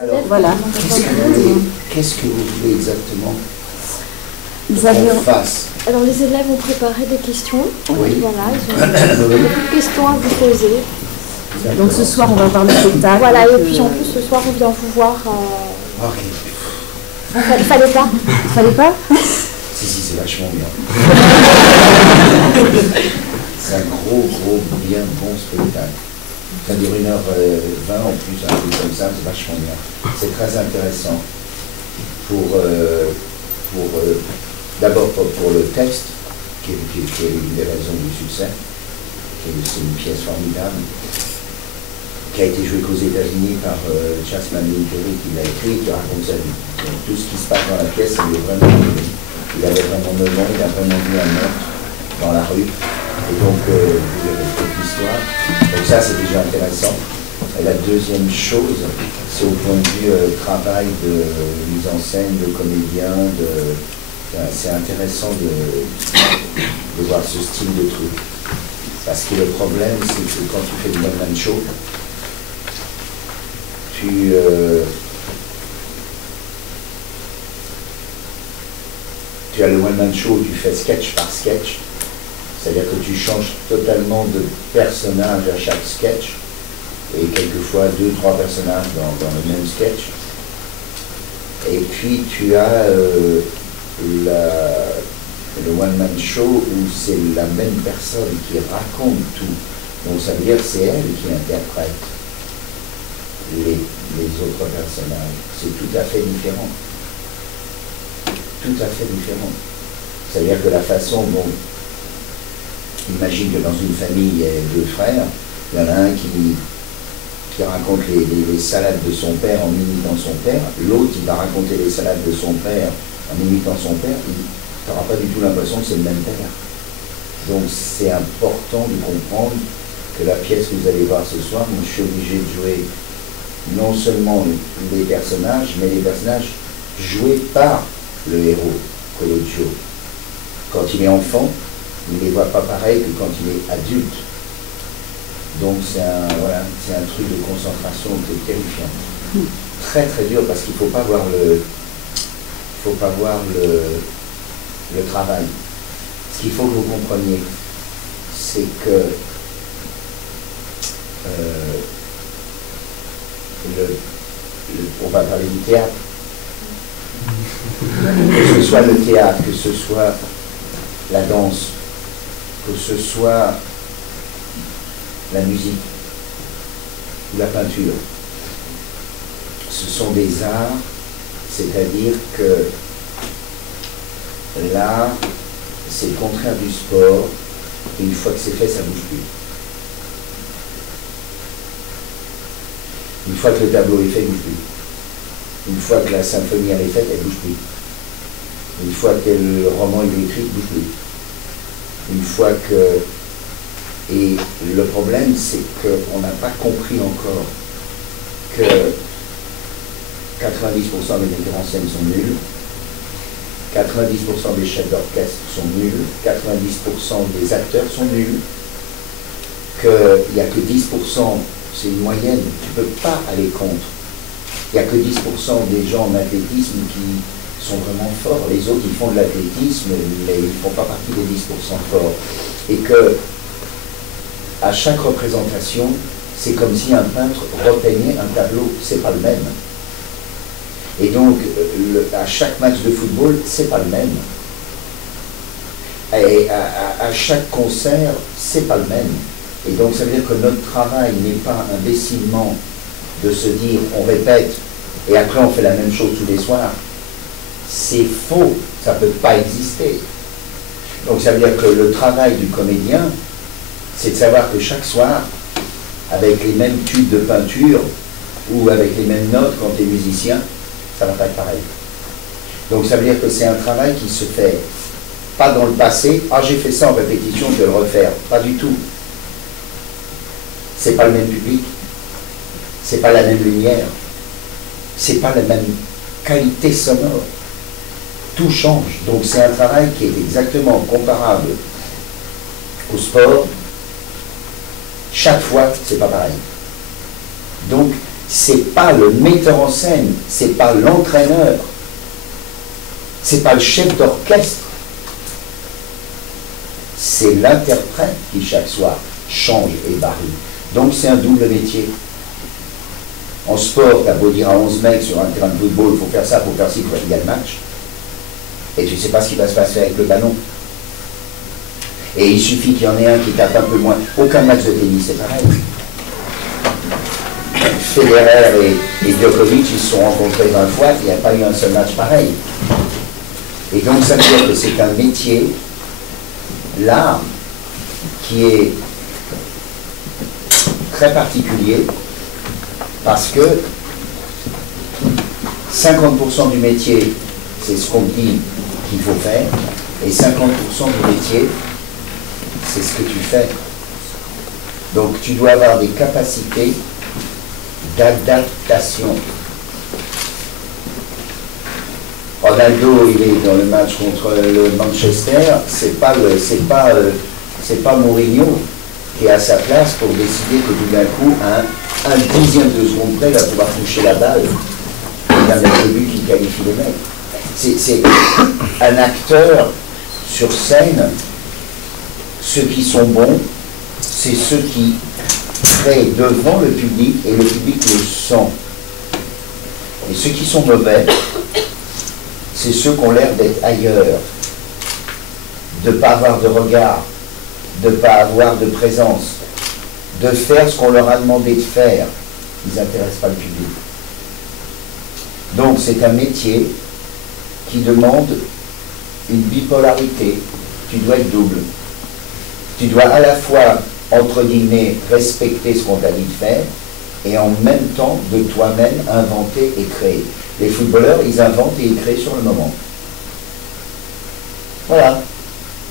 Alors voilà. Qu'est-ce que vous voulez exactement qu'on fasse? Alors les élèves ont préparé des questions. Oui. Voilà, ils ont beaucoup de questions à vous poser. Donc ce soir on va voir le spectacle. Voilà, et puis en plus ce soir on vient vous voir. Ok. Il fallait pas. Il fallait pas? Si, c'est vachement bien. C'est un gros, bien bon spectacle. Ça dure 1h20 en plus, un truc comme ça, c'est vachement bien. C'est très intéressant d'abord pour le texte, qui est une des raisons du succès. C'est une pièce formidable, qui a été jouée qu'aux États-Unis par Chasman Perry, qui l'a écrit et qui raconte sa vie. Donc, tout ce qui se passe dans la pièce, il avait vraiment 9 ans, il a vraiment vu un meurtre dans la rue. Et donc, vous avez toute l'histoire. Donc ça, c'est déjà intéressant. Et la deuxième chose, c'est au point de vue travail de mise en scène, de comédien, c'est intéressant de voir ce style de truc. Parce que le problème, c'est que quand tu fais du one-man show, tu as le one-man show où tu fais sketch par sketch. C'est-à-dire que tu changes totalement de personnage à chaque sketch, et quelquefois 2, 3 personnages dans le même sketch. Et puis tu as le one-man show où c'est la même personne qui raconte tout. Donc ça veut dire que c'est elle qui interprète les autres personnages. C'est tout à fait différent. Tout à fait différent. C'est-à-dire que la façon dont... Imagine que dans une famille, il y a 2 frères, il y en a un qui raconte les salades de son père en imitant son père, l'autre il va raconter les salades de son père en imitant son père, tu n'auras pas du tout l'impression que c'est le même père. Donc c'est important de comprendre que la pièce que vous allez voir ce soir, moi je suis obligé de jouer non seulement les personnages, mais les personnages joués par le héros, Coluccio. Quand il est enfant, il ne les voit pas pareil que quand il est adulte. Donc c'est un truc de concentration qui est terrifiant. Très très dur parce qu'il ne faut pas voir le travail. Ce qu'il faut que vous compreniez, c'est que on va parler du théâtre. Que ce soit le théâtre, que ce soit la danse, que ce soit la musique ou la peinture. Ce sont des arts, c'est-à-dire que l'art, c'est le contraire du sport, et une fois que c'est fait, ça ne bouge plus. Une fois que le tableau est fait, il ne bouge plus. Une fois que la symphonie elle est faite, elle ne bouge plus. Une fois que le roman il est écrit, il ne bouge plus. Une fois que... Et le problème, c'est qu'on n'a pas compris encore que 90% des metteurs en scène sont nuls, 90% des chefs d'orchestre sont nuls, 90% des acteurs sont nuls, qu'il n'y a que 10%, c'est une moyenne, tu ne peux pas aller contre. Il n'y a que 10% des gens en athlétisme qui sont vraiment forts. Les autres, ils font de l'athlétisme, mais ils ne font pas partie des 10% forts. Et que, à chaque représentation, c'est comme si un peintre repeignait un tableau, c'est pas le même. Et donc, à chaque match de football, c'est pas le même. Et à chaque concert, c'est pas le même. Et donc, ça veut dire que notre travail n'est pas imbécilement de se dire, on répète, et après on fait la même chose tous les soirs. C'est faux, ça ne peut pas exister. Donc, ça veut dire que le travail du comédien, c'est de savoir que chaque soir, avec les mêmes tubes de peinture ou avec les mêmes notes quand tu es musicien, ça ne va pas être pareil. Donc ça veut dire que c'est un travail qui se fait pas dans le passé, ah j'ai fait ça en répétition, je vais le refaire. Pas du tout. C'est pas le même public, c'est pas la même lumière, c'est pas la même qualité sonore. Tout change. Donc c'est un travail qui est exactement comparable au sport. Chaque fois, c'est pas pareil. Donc, c'est pas le metteur en scène, c'est pas l'entraîneur, c'est pas le chef d'orchestre, c'est l'interprète qui chaque soir change et varie. Donc c'est un double métier. En sport, tu as beau dire à 11 mecs sur un terrain de football, il faut faire ça, il faut faire ci, il y a le match. Et tu ne sais pas ce qui va se passer avec le ballon. Et il suffit qu'il y en ait un qui tape un peu moins. Aucun match de tennis, c'est pareil. Federer et Djokovic, ils se sont rencontrés 20 fois, il n'y a pas eu un seul match pareil. Et donc ça veut dire que c'est un métier, l'art, qui est très particulier, parce que 50% du métier, c'est ce qu'on dit qu'il faut faire, et 50% du métier, c'est ce que tu fais. Donc tu dois avoir des capacités d'adaptation. Ronaldo, il est dans le match contre le Manchester, c'est pas Mourinho qui est à sa place pour décider que tout d'un coup, un dixième de seconde près, il va pouvoir toucher la balle. Il va mettre le but qui qualifie les mecs. C'est un acteur sur scène. Ceux qui sont bons, c'est ceux qui créent devant le public et le public le sent. Et ceux qui sont mauvais, c'est ceux qui ont l'air d'être ailleurs, de ne pas avoir de regard, de ne pas avoir de présence, de faire ce qu'on leur a demandé de faire. Ils n'intéressent pas le public. Donc c'est un métier qui demande une bipolarité. Tu dois être double. Tu dois à la fois, entre guillemets, respecter ce qu'on t'a dit de faire et en même temps de toi-même inventer et créer. Les footballeurs, ils inventent et ils créent sur le moment. Voilà.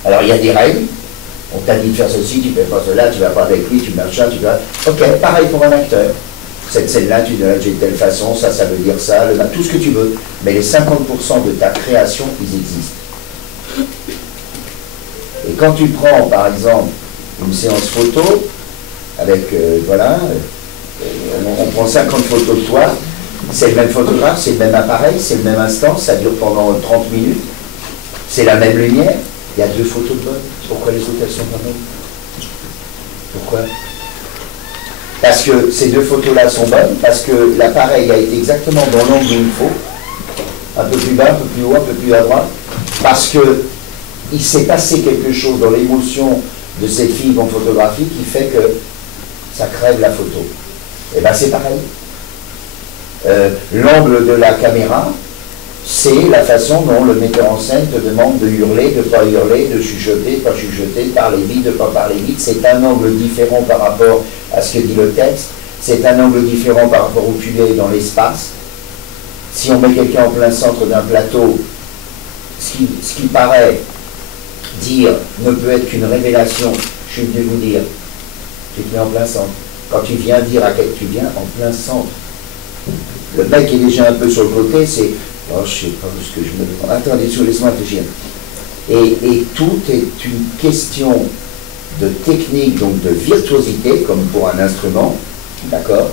Alors il y a des règles. On t'a dit de faire ceci, tu ne fais pas cela, tu vas pas avec lui, tu machin, tu vas... Ok, pareil pour un acteur. Cette scène-là, tu dois agir de telle façon, ça veut dire ça, tout ce que tu veux. Mais les 50% de ta création, ils existent. Et quand tu prends, par exemple, une séance photo, avec, on prend 50 photos de toi, c'est le même photographe, c'est le même appareil, c'est le même instant, ça dure pendant 30 minutes, c'est la même lumière, il y a 2 photos de bonnes. Pourquoi les autres, elles sont pas bonnes? Pourquoi? Parce que ces 2 photos-là sont bonnes, parce que l'appareil a été exactement dans l'angle où il faut, un peu plus bas, un peu plus haut, un peu plus à droite, parce que il s'est passé quelque chose dans l'émotion de cette fille en photographie qui fait que ça crève la photo. Et bien c'est pareil. L'angle de la caméra, c'est la façon dont le metteur en scène te demande de hurler, de ne pas hurler, de chuchoter, de ne pas chuchoter, de parler vite, de ne pas parler vite. C'est un angle différent par rapport à ce que dit le texte. C'est un angle différent par rapport où tu es dans l'espace. Si on met quelqu'un en plein centre d'un plateau, ce qui paraît dire ne peut être qu'une révélation, je suis venu vous dire, tu te mets en plein centre. Quand tu viens dire à quelqu'un, tu viens en plein centre. Le mec est déjà un peu sur le côté, c'est oh, je sais pas ce que je me demande. Attendez, laisse-moi réfléchir. Et tout est une question de technique, donc de virtuosité, comme pour un instrument, d'accord?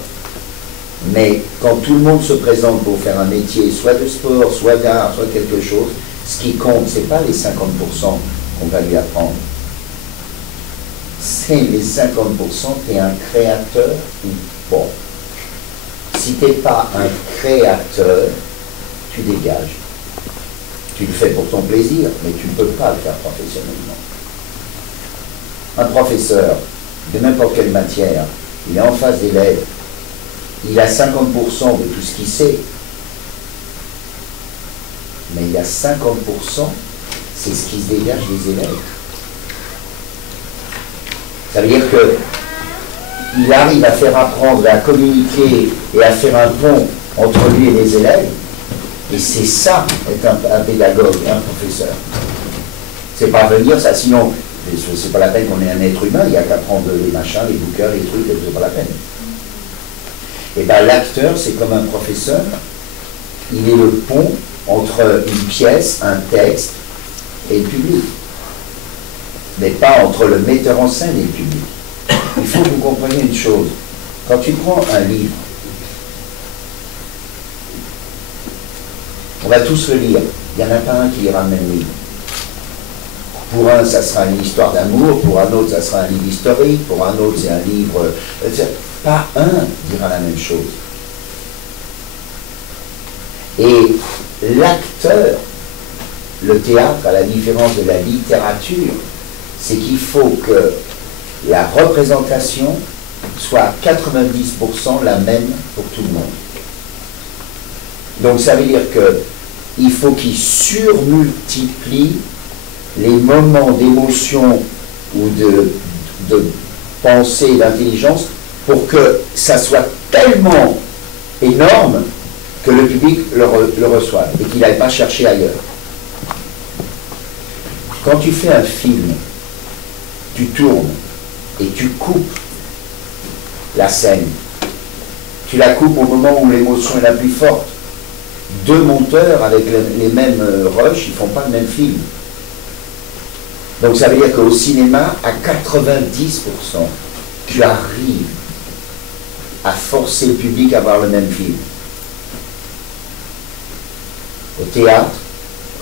Mais quand tout le monde se présente pour faire un métier, soit de sport, soit d'art, soit quelque chose, ce qui compte, ce n'est pas les 50% qu'on va lui apprendre. C'est les 50%, tu es un créateur ou bon. Si tu n'es pas un créateur, tu dégages. Tu le fais pour ton plaisir, mais tu ne peux pas le faire professionnellement. Un professeur de n'importe quelle matière, il est en face d'élèves, il a 50% de tout ce qu'il sait, mais il y a 50%, c'est ce qui se dégage des élèves. Ça veut dire qu'il arrive à faire apprendre, à communiquer et à faire un pont entre lui et les élèves. Et c'est ça, être un pédagogue, un professeur. C'est pas venir ça, sinon, c'est pas la peine qu'on ait un être humain, il n'y a qu'à prendre les machins, les bouquins, les trucs, c'est pas la peine. Et bien l'acteur, c'est comme un professeur, il est le pont entre une pièce, un texte et le public. Mais pas entre le metteur en scène et le public. Il faut que vous compreniez une chose. Quand tu prends un livre, On va tous le lire. Il n'y en a pas un qui lira le même livre. Pour un, ça sera une histoire d'amour, pour un autre, ça sera un livre historique, pour un autre, c'est un livre... Pas un dira la même chose. Et l'acteur, le théâtre, à la différence de la littérature, c'est qu'il faut que la représentation soit à 90% la même pour tout le monde. Donc ça veut dire qu'il faut qu'il surmultiplie les moments d'émotion ou de pensée, d'intelligence, pour que ça soit tellement énorme que le public le reçoive et qu'il n'aille pas chercher ailleurs. Quand tu fais un film, tu tournes et tu coupes la scène. Tu la coupes au moment où l'émotion est la plus forte. Deux monteurs avec les mêmes rushs, ils ne font pas le même film. Donc ça veut dire qu'au cinéma, à 90%, tu arrives à forcer le public à voir le même film. Au théâtre,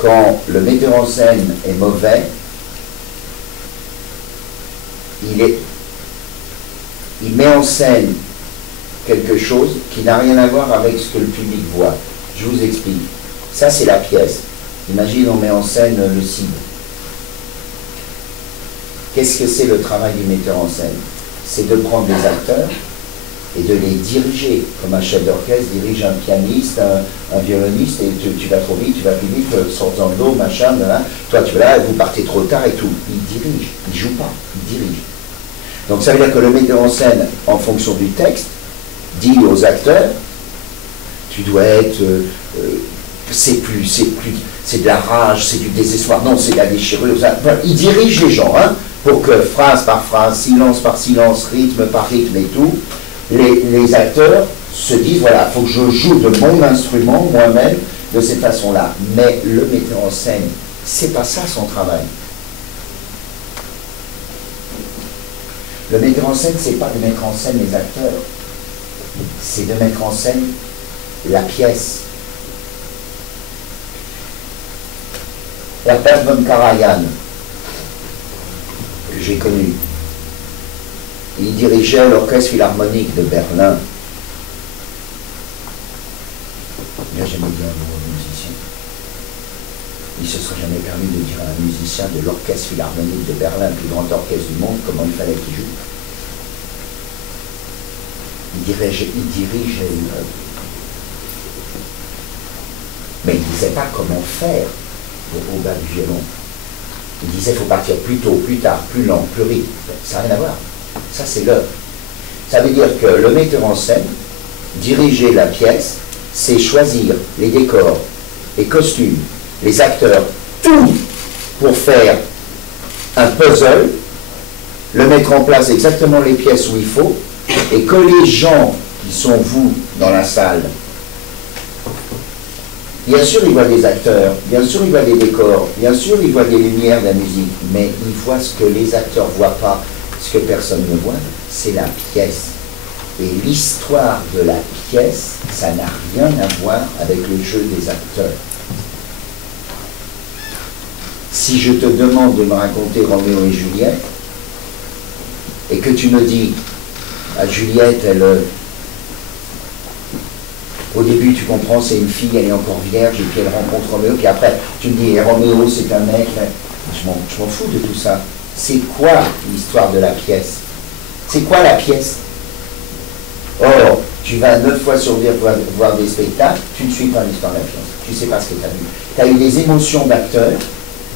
quand le metteur en scène est mauvais, il met en scène quelque chose qui n'a rien à voir avec ce que le public voit. Je vous explique. Ça, c'est la pièce. Imagine, on met en scène le cidre. Qu'est-ce que c'est le travail du metteur en scène? C'est de prendre des acteurs et de les diriger, comme un chef d'orchestre dirige un pianiste, un violoniste, et tu vas trop vite, tu vas plus vite, sors dans le dos, machin, toi tu vas là, vous partez trop tard et tout. Il dirige, il joue pas, il dirige. Donc ça veut dire que le metteur en scène, en fonction du texte, dit aux acteurs, tu dois être, c'est de la rage, c'est du désespoir, non, c'est de la déchirure. Il dirige les gens, hein, pour que phrase par phrase, silence par silence, rythme par rythme et tout, les acteurs se disent, voilà, il faut que je joue de mon instrument, moi-même, de cette façon-là. Mais le metteur en scène, c'est pas ça son travail. Le metteur en scène, c'est pas de mettre en scène les acteurs, c'est de mettre en scène la pièce. Herbert von Karajan, que j'ai connu, il dirigeait l'orchestre philharmonique de Berlin. Il n'a jamais dit un mot au musicien. Il ne se serait jamais permis de dire à un musicien de l'orchestre philharmonique de Berlin, le plus grand orchestre du monde, comment il fallait qu'il joue. Il dirigeait une œuvre. Mais il ne disait pas comment faire au bas du violon. Il disait qu'il faut partir plus tôt, plus tard, plus lent, plus rythme. Ça n'a rien à voir. Ça, c'est l'œuvre. Ça veut dire que le metteur en scène, diriger la pièce, c'est choisir les décors, les costumes, les acteurs, tout pour faire un puzzle, le mettre en place exactement les pièces où il faut, et que les gens qui sont vous dans la salle, bien sûr ils voient des acteurs, bien sûr ils voient des décors, bien sûr ils voient des lumières, de la musique, mais ils voient ce que les acteurs ne voient pas, ce que personne ne voit, c'est la pièce. Et l'histoire de la pièce, ça n'a rien à voir avec le jeu des acteurs. Si je te demande de me raconter Roméo et Juliette, et que tu me dis, à Juliette, au début tu comprends, c'est une fille, elle est encore vierge, et puis elle rencontre Roméo, puis après tu me dis, Roméo c'est un mec, je m'en fous de tout ça. C'est quoi l'histoire de la pièce? C'est quoi la pièce? Or, tu vas 9 fois sur 10 voir des spectacles, tu ne suis pas l'histoire de la pièce. Tu ne sais pas ce que tu as vu. Tu as eu des émotions d'acteurs,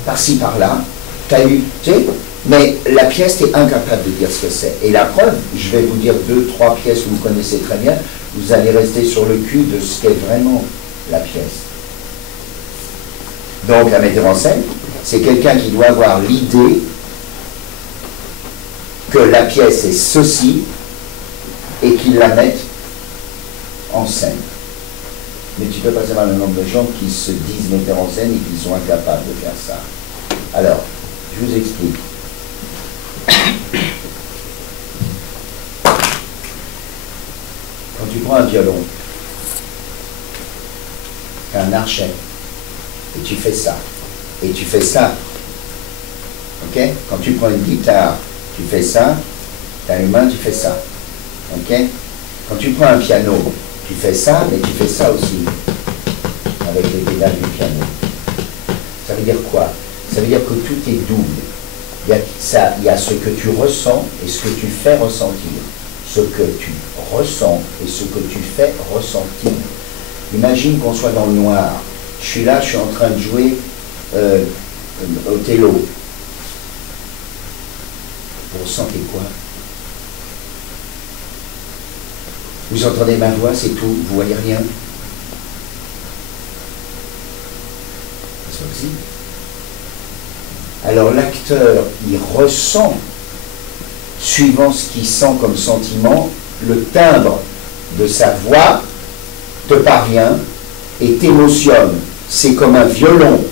par-ci, par-là. Tu as eu, tu sais, mais la pièce, tu es incapable de dire ce que c'est. Et la preuve, je vais vous dire 2, 3 pièces que vous connaissez très bien, vous allez rester sur le cul de ce qu'est vraiment la pièce. Donc, un metteur en scène, c'est quelqu'un qui doit avoir l'idée que la pièce est ceci et qu'il la mette en scène. Mais tu peux pas savoir le nombre de gens qui se disent metteurs en scène et qui sont incapables de faire ça. Alors, je vous explique. Quand tu prends un violon, un archet, et tu fais ça. Et tu fais ça. Ok? Quand tu prends une guitare, tu fais ça. Tu as les mains, tu fais ça. Ok? Quand tu prends un piano, tu fais ça, mais tu fais ça aussi. Avec les pédales du piano. Ça veut dire quoi? Ça veut dire que tout est double. Il y a ce que tu ressens et ce que tu fais ressentir. Ce que tu ressens et ce que tu fais ressentir. Imagine qu'on soit dans le noir. Je suis là, je suis en train de jouer Othello. Vous ressentez quoi? Vous entendez ma voix, c'est tout, vous voyez rien? C'est possible. Alors l'acteur, il ressent, suivant ce qu'il sent comme sentiment, le timbre de sa voix te parvient et t'émotionne. C'est comme un violon.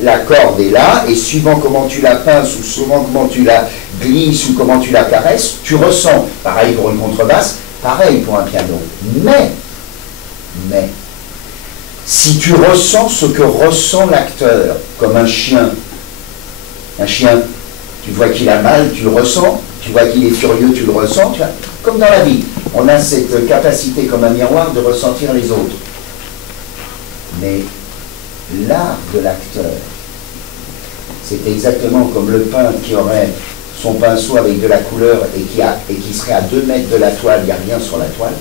La corde est là, et suivant comment tu la pinces, ou suivant comment tu la glisses, ou comment tu la caresses, tu ressens. Pareil pour une contrebasse, pareil pour un piano. Mais, si tu ressens ce que ressent l'acteur, comme un chien, tu vois qu'il a mal, tu le ressens, tu vois qu'il est furieux, tu le ressens, tu vois. Comme dans la vie, on a cette capacité comme un miroir de ressentir les autres. Mais l'art de l'acteur, c'est exactement comme le peintre qui aurait son pinceau avec de la couleur et qui serait à 2 mètres de la toile, il n'y a rien sur la toile.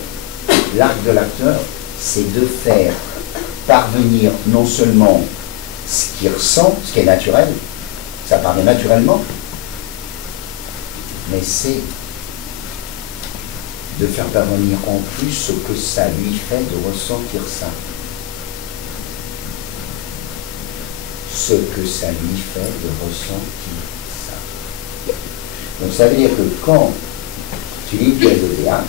L'art de l'acteur, c'est de faire parvenir non seulement ce qu'il ressent, ce qui est naturel, ça paraît naturellement, mais c'est de faire parvenir en plus ce que ça lui fait de ressentir ça. Ce que ça lui fait de ressentir ça. Donc ça veut dire que quand tu lis une pièce de théâtre,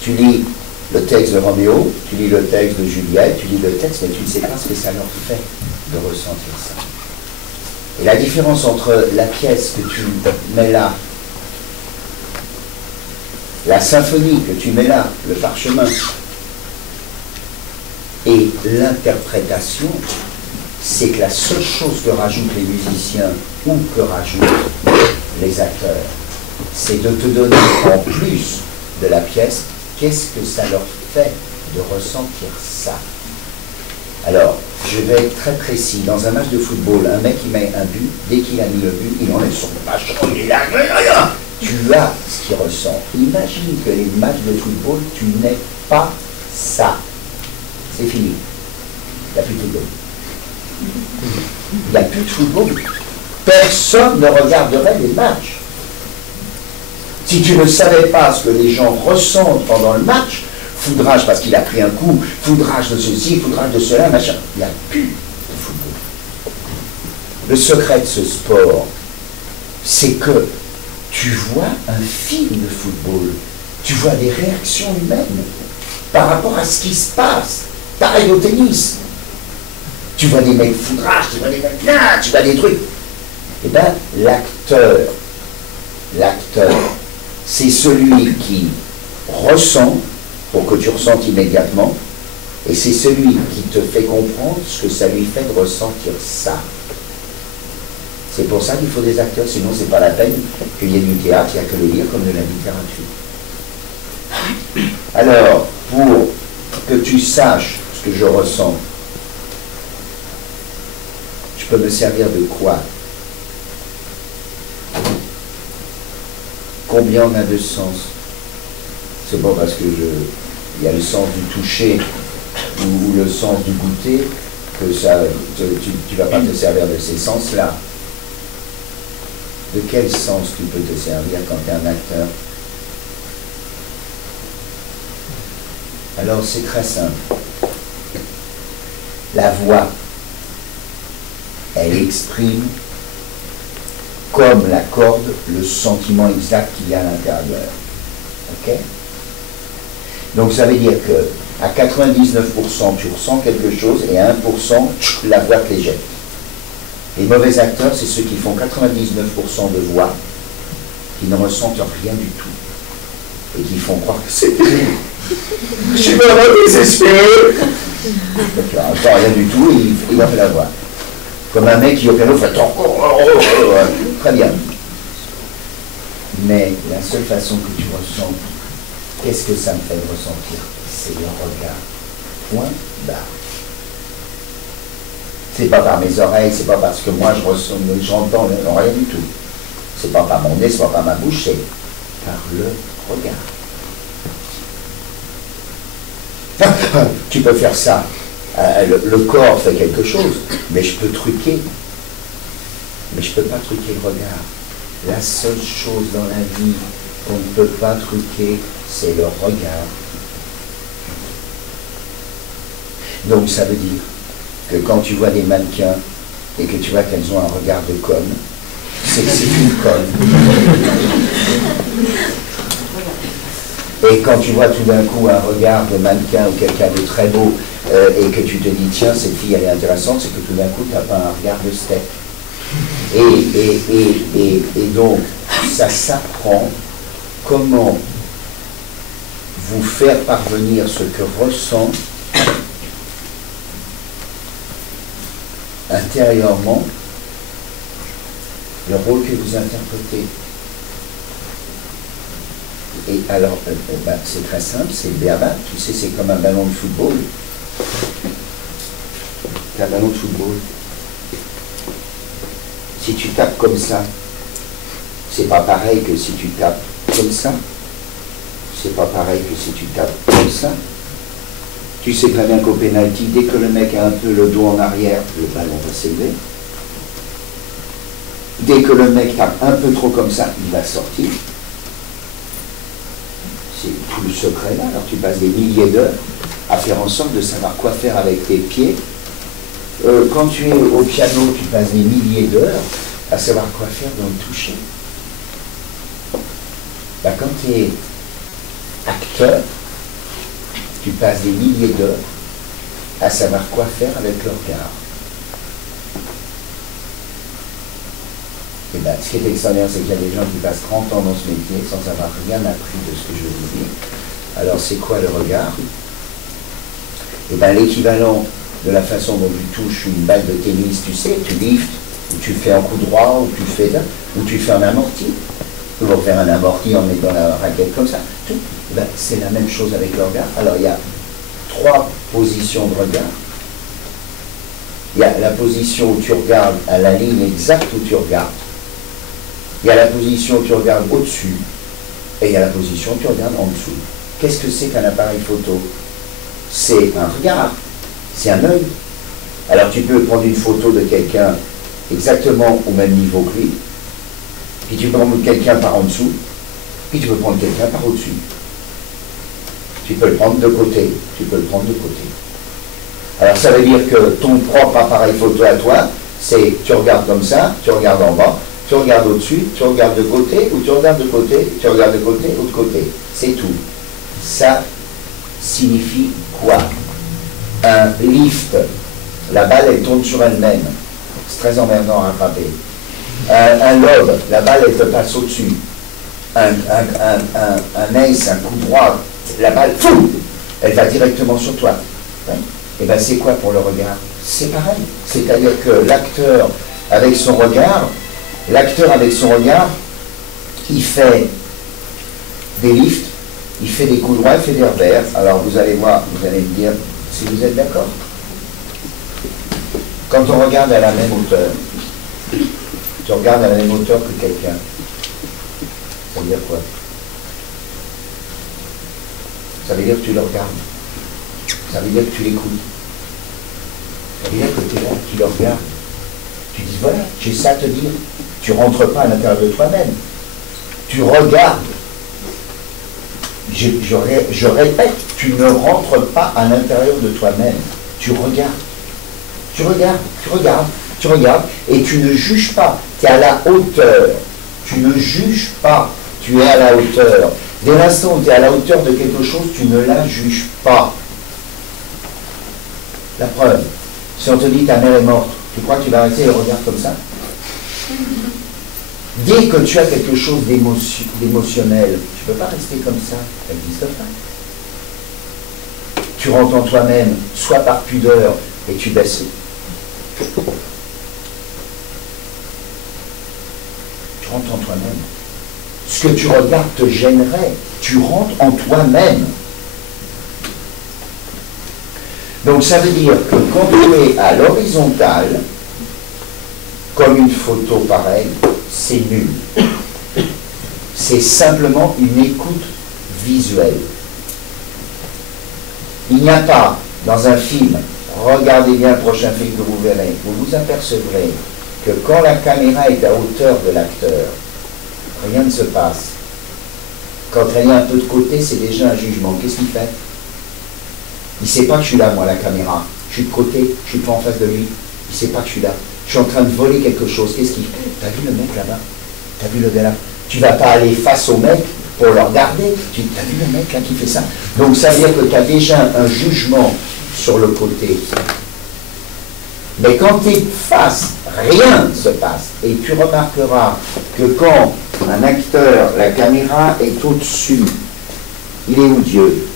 tu lis le texte de Roméo, tu lis le texte de Juliette, tu lis le texte, mais tu ne sais pas ce que ça leur fait de ressentir ça. Et la différence entre la pièce que tu mets là, la symphonie que tu mets là, le parchemin, et l'interprétation, c'est que la seule chose que rajoutent les musiciens ou que rajoutent les acteurs, c'est de te donner en plus de la pièce, qu'est-ce que ça leur fait de ressentir ça. Alors, je vais être très précis. Dans un match de football, un mec qui met un but, dès qu'il a mis le but, il enlève son bâton, il a rien. Tu as ce qu'il ressent. Imagine que les matchs de football, tu n'es pas ça. C'est fini. Il n'y a plus de football. Il n'y a plus de football. Personne ne regarderait les matchs. Si tu ne savais pas ce que les gens ressentent pendant le match, foudrage parce qu'il a pris un coup, foudrage de ceci, foudrage de cela, machin, il n'y a plus de football. Le secret de ce sport, c'est que tu vois un film de football, tu vois des réactions humaines par rapport à ce qui se passe. Pareil au tennis. Tu vois des mecs foudrage, tu vois des mecs là, tu vois des trucs. Eh bien, l'acteur, c'est celui qui ressent, pour que tu ressentes immédiatement, et c'est celui qui te fait comprendre ce que ça lui fait de ressentir ça. C'est pour ça qu'il faut des acteurs, sinon c'est pas la peine qu'il y ait du théâtre, il n'y a que le lire comme de la littérature. Alors, pour que tu saches ce que je ressens, je peux me servir de quoi? Combien on a de sens? C'est pas parce que il y a le sens du toucher ou le sens du goûter que ça, tu vas pas te servir de ces sens-là. De quel sens tu peux te servir quand tu es un acteur? Alors c'est très simple. La voix, elle exprime comme la corde le sentiment exact qu'il y a à l'intérieur. Ok? Donc ça veut dire que à 99% tu ressens quelque chose et à 1% la voix te les jette. Les mauvais acteurs, c'est ceux qui font 99% de voix, qui ne ressentent rien du tout et qui font croire que c'est terrible. Je suis vraiment désespéré. Donc, il n'entend rien du tout et il va faire la voix. Comme un mec qui au piano fait très bien. Mais la seule façon que tu ressens, qu'est-ce que ça me fait ressentir? C'est le regard. Point barre. C'est pas par mes oreilles, c'est pas parce que moi je ressens, j'entends, non, rien du tout. C'est pas par mon nez, c'est pas par ma bouche, c'est par le regard. Tu peux faire ça. Le corps fait quelque chose, mais je peux truquer. Mais je ne peux pas truquer le regard. La seule chose dans la vie qu'on ne peut pas truquer, c'est le regard. Donc ça veut dire que quand tu vois des mannequins et que tu vois qu'elles ont un regard de conne, c'est que c'est une conne. Et quand tu vois tout d'un coup un regard de mannequin ou quelqu'un de très beau et que tu te dis tiens cette fille elle est intéressante, c'est que tout d'un coup tu n'as pas un regard de steak. Et donc ça s'apprend comment vous faire parvenir ce que ressent intérieurement le rôle que vous interprétez. Et alors, c'est très simple, c'est le béaba, tu sais, c'est comme un ballon de football. Un ballon de football. Si tu tapes comme ça, c'est pas pareil que si tu tapes comme ça. C'est pas pareil que si tu tapes comme ça. Tu sais très bien qu'au pénalty, dès que le mec a un peu le dos en arrière, le ballon va s'élever. Dès que le mec tape un peu trop comme ça, il va sortir. C'est tout le secret là. Alors tu passes des milliers d'heures à faire en sorte de savoir quoi faire avec tes pieds. Quand tu es au piano, tu passes des milliers d'heures à savoir quoi faire dans le toucher. Quand tu es acteur, tu passes des milliers d'heures à savoir quoi faire avec le regard. Et ce qui est extraordinaire, c'est qu'il y a des gens qui passent 30 ans dans ce métier sans avoir rien appris de ce que je vais vous dire. Alors c'est quoi le regard? L'équivalent de la façon dont tu touches une balle de tennis, tu sais, tu liftes, ou tu fais un coup droit, ou tu fais un amorti. Pour faire un amorti en mettant la raquette comme ça. Tout. C'est la même chose avec le regard. Alors il y a 3 positions de regard. Il y a la position où tu regardes à la ligne exacte où tu regardes. Il y a la position où tu regardes au-dessus. Et il y a la position où tu regardes en dessous. Qu'est-ce que c'est qu'un appareil photo? C'est un regard. C'est un œil. Alors tu peux prendre une photo de quelqu'un exactement au même niveau que lui, puis tu peux prendre quelqu'un par en dessous, puis tu peux prendre quelqu'un par au-dessus. Tu peux le prendre de côté, tu peux le prendre de côté. Alors ça veut dire que ton propre appareil photo à toi, c'est tu regardes comme ça, tu regardes en bas, tu regardes au-dessus, tu regardes de côté, ou tu regardes de côté, tu regardes de côté ou de côté. C'est tout. Ça signifie quoi? Un lift, la balle elle tourne sur elle-même, c'est très emmerdant à rattraper. Un lobe, la balle elle te passe au-dessus. Un ace, un coup droit, la balle, fou, elle va directement sur toi. Hein? Et bien c'est quoi pour le regard? C'est pareil, c'est-à-dire que l'acteur avec son regard, il fait des lifts, il fait des coups droits, il fait des revers. Alors vous allez voir, vous allez me dire si vous êtes d'accord. Quand on regarde à la même hauteur, tu regardes à la même hauteur que quelqu'un, ça veut dire quoi? Ça veut dire que tu le regardes. Ça veut dire que tu l'écoutes. Ça veut dire que tu es là, tu le regardes. Tu dis voilà, j'ai ça à te dire. Tu ne rentres pas à l'intérieur de toi-même. Tu regardes. Je répète, tu ne rentres pas à l'intérieur de toi-même. Tu regardes. Tu regardes, tu regardes, tu regardes, et tu ne juges pas. Tu es à la hauteur. Tu ne juges pas. Tu es à la hauteur. Dès l'instant où tu es à la hauteur de quelque chose, tu ne la juges pas. La preuve, si on te dit ta mère est morte, tu crois que tu vas arrêter le regard comme ça? Dès que tu as quelque chose d'émotionnel, tu ne peux pas rester comme ça, ça n'existe pas. tu rentres en toi-même, soit par pudeur, et tu baisses. Tu rentres en toi-même. Ce que tu regardes te gênerait. Tu rentres en toi-même. Donc ça veut dire que quand tu es à l'horizontale, comme une photo pareille, c'est nul. C'est simplement une écoute visuelle. Il n'y a pas, dans un film, regardez bien le prochain film que vous verrez, vous vous apercevrez que quand la caméra est à hauteur de l'acteur, rien ne se passe. Quand elle est un peu de côté, c'est déjà un jugement. Qu'est-ce qu'il fait? Il ne sait pas que je suis là, moi, la caméra. Je suis de côté, je ne suis pas en face de lui. Il ne sait pas que je suis là. Je suis en train de voler quelque chose. Qu'est-ce qu'il fait? T'as vu le mec là-bas? T'as vu le gars là? Tu ne vas pas aller face au mec pour le regarder. Tu dis, t'as vu le mec là qui fait ça? Donc ça veut dire que tu as déjà un jugement sur le côté. Mais quand tu es face, rien ne se passe. Et tu remarqueras que quand un acteur, la caméra est au-dessus, il est où Dieu?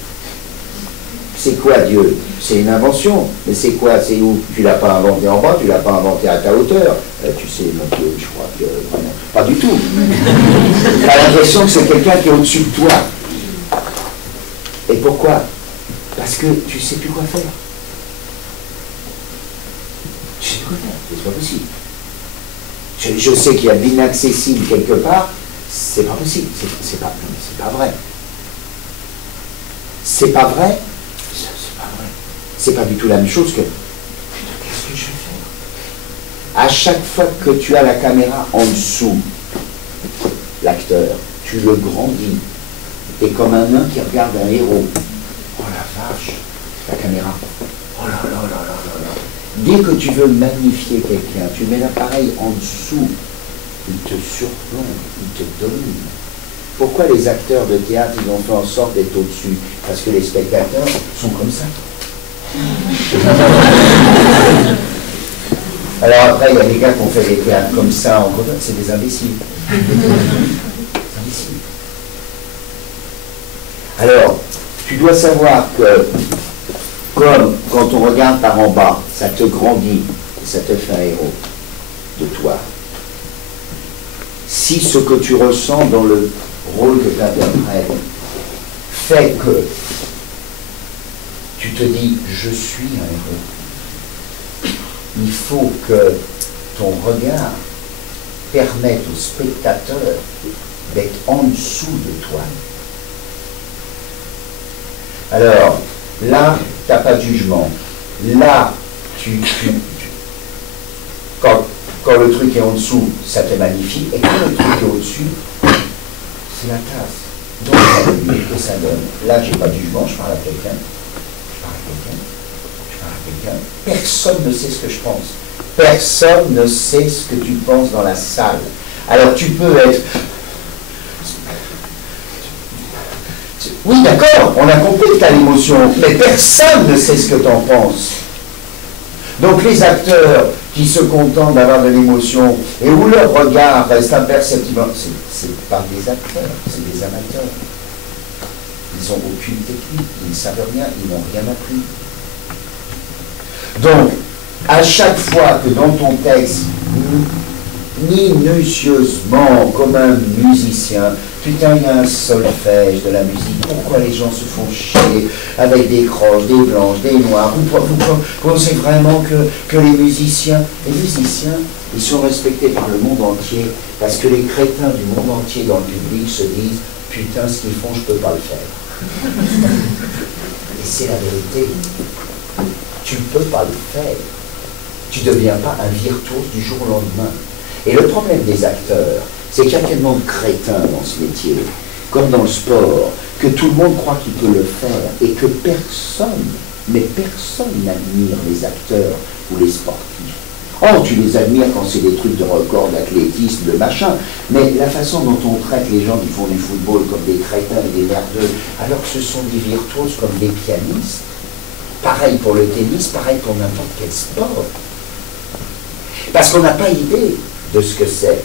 C'est quoi Dieu? C'est une invention. Mais c'est quoi? C'est où? Tu ne l'as pas inventé en bas, tu ne l'as pas inventé à ta hauteur. Tu sais, mon Dieu, je crois que... Vraiment, pas du tout. Tu as l'impression que c'est quelqu'un qui est au-dessus de toi. Et pourquoi? Parce que tu ne sais plus quoi faire. Tu sais plus quoi faire. C'est pas possible. Je sais qu'il y a de l'inaccessible quelque part. C'est pas possible. C'est pas vrai. C'est pas vrai. C'est pas du tout la même chose que qu'est-ce que je vais faire? À chaque fois que tu as la caméra en dessous, l'acteur, tu le grandis. T'es comme un nain qui regarde un héros. Oh la vache, la caméra. Oh là là là là là là. Dès que tu veux magnifier quelqu'un, tu mets l'appareil en dessous, il te surplombe, il te domine. Pourquoi les acteurs de théâtre, ils ont fait en sorte d'être au-dessus? Parce que les spectateurs sont comme ça. Alors après, il y a des gars qui ont fait des théâtres comme ça en Cordoue, c'est des imbéciles. Imbéciles. Alors, tu dois savoir que, comme quand on regarde par en bas, ça te grandit, ça te fait un héros de toi. Si ce que tu ressens dans le rôle que tu interprètes fait que tu te dis, je suis un héros. Il faut que ton regard permette au spectateur d'être en dessous de toi. Alors, là, tu n'as pas de jugement. Là, quand le truc est en dessous, ça te magnifie. Et quand le truc est au-dessus, c'est la tasse. Donc, ça veut dire que ça donne. Là, j'ai pas de jugement, je parle à quelqu'un. Personne ne sait ce que je pense. Personne ne sait ce que tu penses dans la salle. Alors tu peux être... Oui, d'accord, on a compris que tu as l'émotion, mais personne ne sait ce que tu en penses. Donc les acteurs qui se contentent d'avoir de l'émotion et où leur regard reste imperceptible, c'est pas des acteurs, c'est des amateurs. Ils n'ont aucune technique, ils ne savent rien, ils n'ont rien appris. Donc, à chaque fois que dans ton texte, minutieusement, comme un musicien, putain, il y a un solfège de la musique, pourquoi les gens se font chier avec des croches, des blanches, des noirs, vous pensez vraiment que les musiciens, ils sont respectés par le monde entier, parce que les crétins du monde entier dans le public se disent, putain, ce qu'ils font, je ne peux pas le faire. Et c'est la vérité. Tu ne peux pas le faire. Tu ne deviens pas un virtuose du jour au lendemain. Et le problème des acteurs, c'est qu'il y a tellement de crétins dans ce métier, comme dans le sport, que tout le monde croit qu'il peut le faire et que personne, mais personne n'admire les acteurs ou les sportifs. Oh, tu les admires quand c'est des trucs de record d'athlétisme, de machin, mais la façon dont on traite les gens qui font du football comme des crétins et des merdeux, alors que ce sont des virtuoses comme des pianistes, pareil pour le tennis, pareil pour n'importe quel sport. Parce qu'on n'a pas idée de ce que c'est.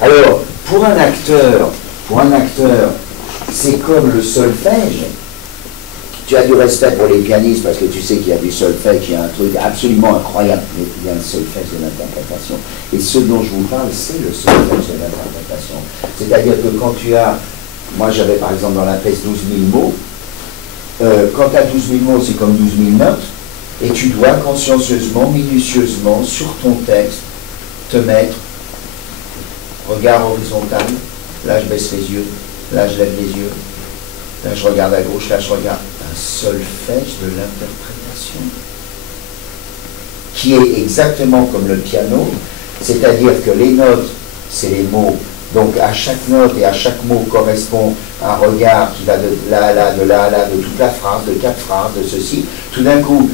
Alors, pour un acteur, c'est comme le solfège. tu as du respect pour les pianistes parce que tu sais qu'il y a du solfège, il y a un truc absolument incroyable, mais il y a un solfège de l'interprétation. Et ce dont je vous parle, c'est le solfège de l'interprétation. C'est-à-dire que quand tu as, moi j'avais par exemple dans la pièce 12 000 mots, quand tu as 12 000 mots, c'est comme 12 000 notes, et tu dois consciencieusement, minutieusement, sur ton texte, te mettre regard horizontal, là je baisse les yeux, là je lève les yeux, là je regarde à gauche, là je regarde. Un solfège de l'interprétation qui est exactement comme le piano, c'est-à-dire que les notes, c'est les mots. Donc à chaque note et à chaque mot correspond un regard qui va de là à là, de là à là, de toute la phrase, de 4 phrases, de ceci. Tout d'un coup,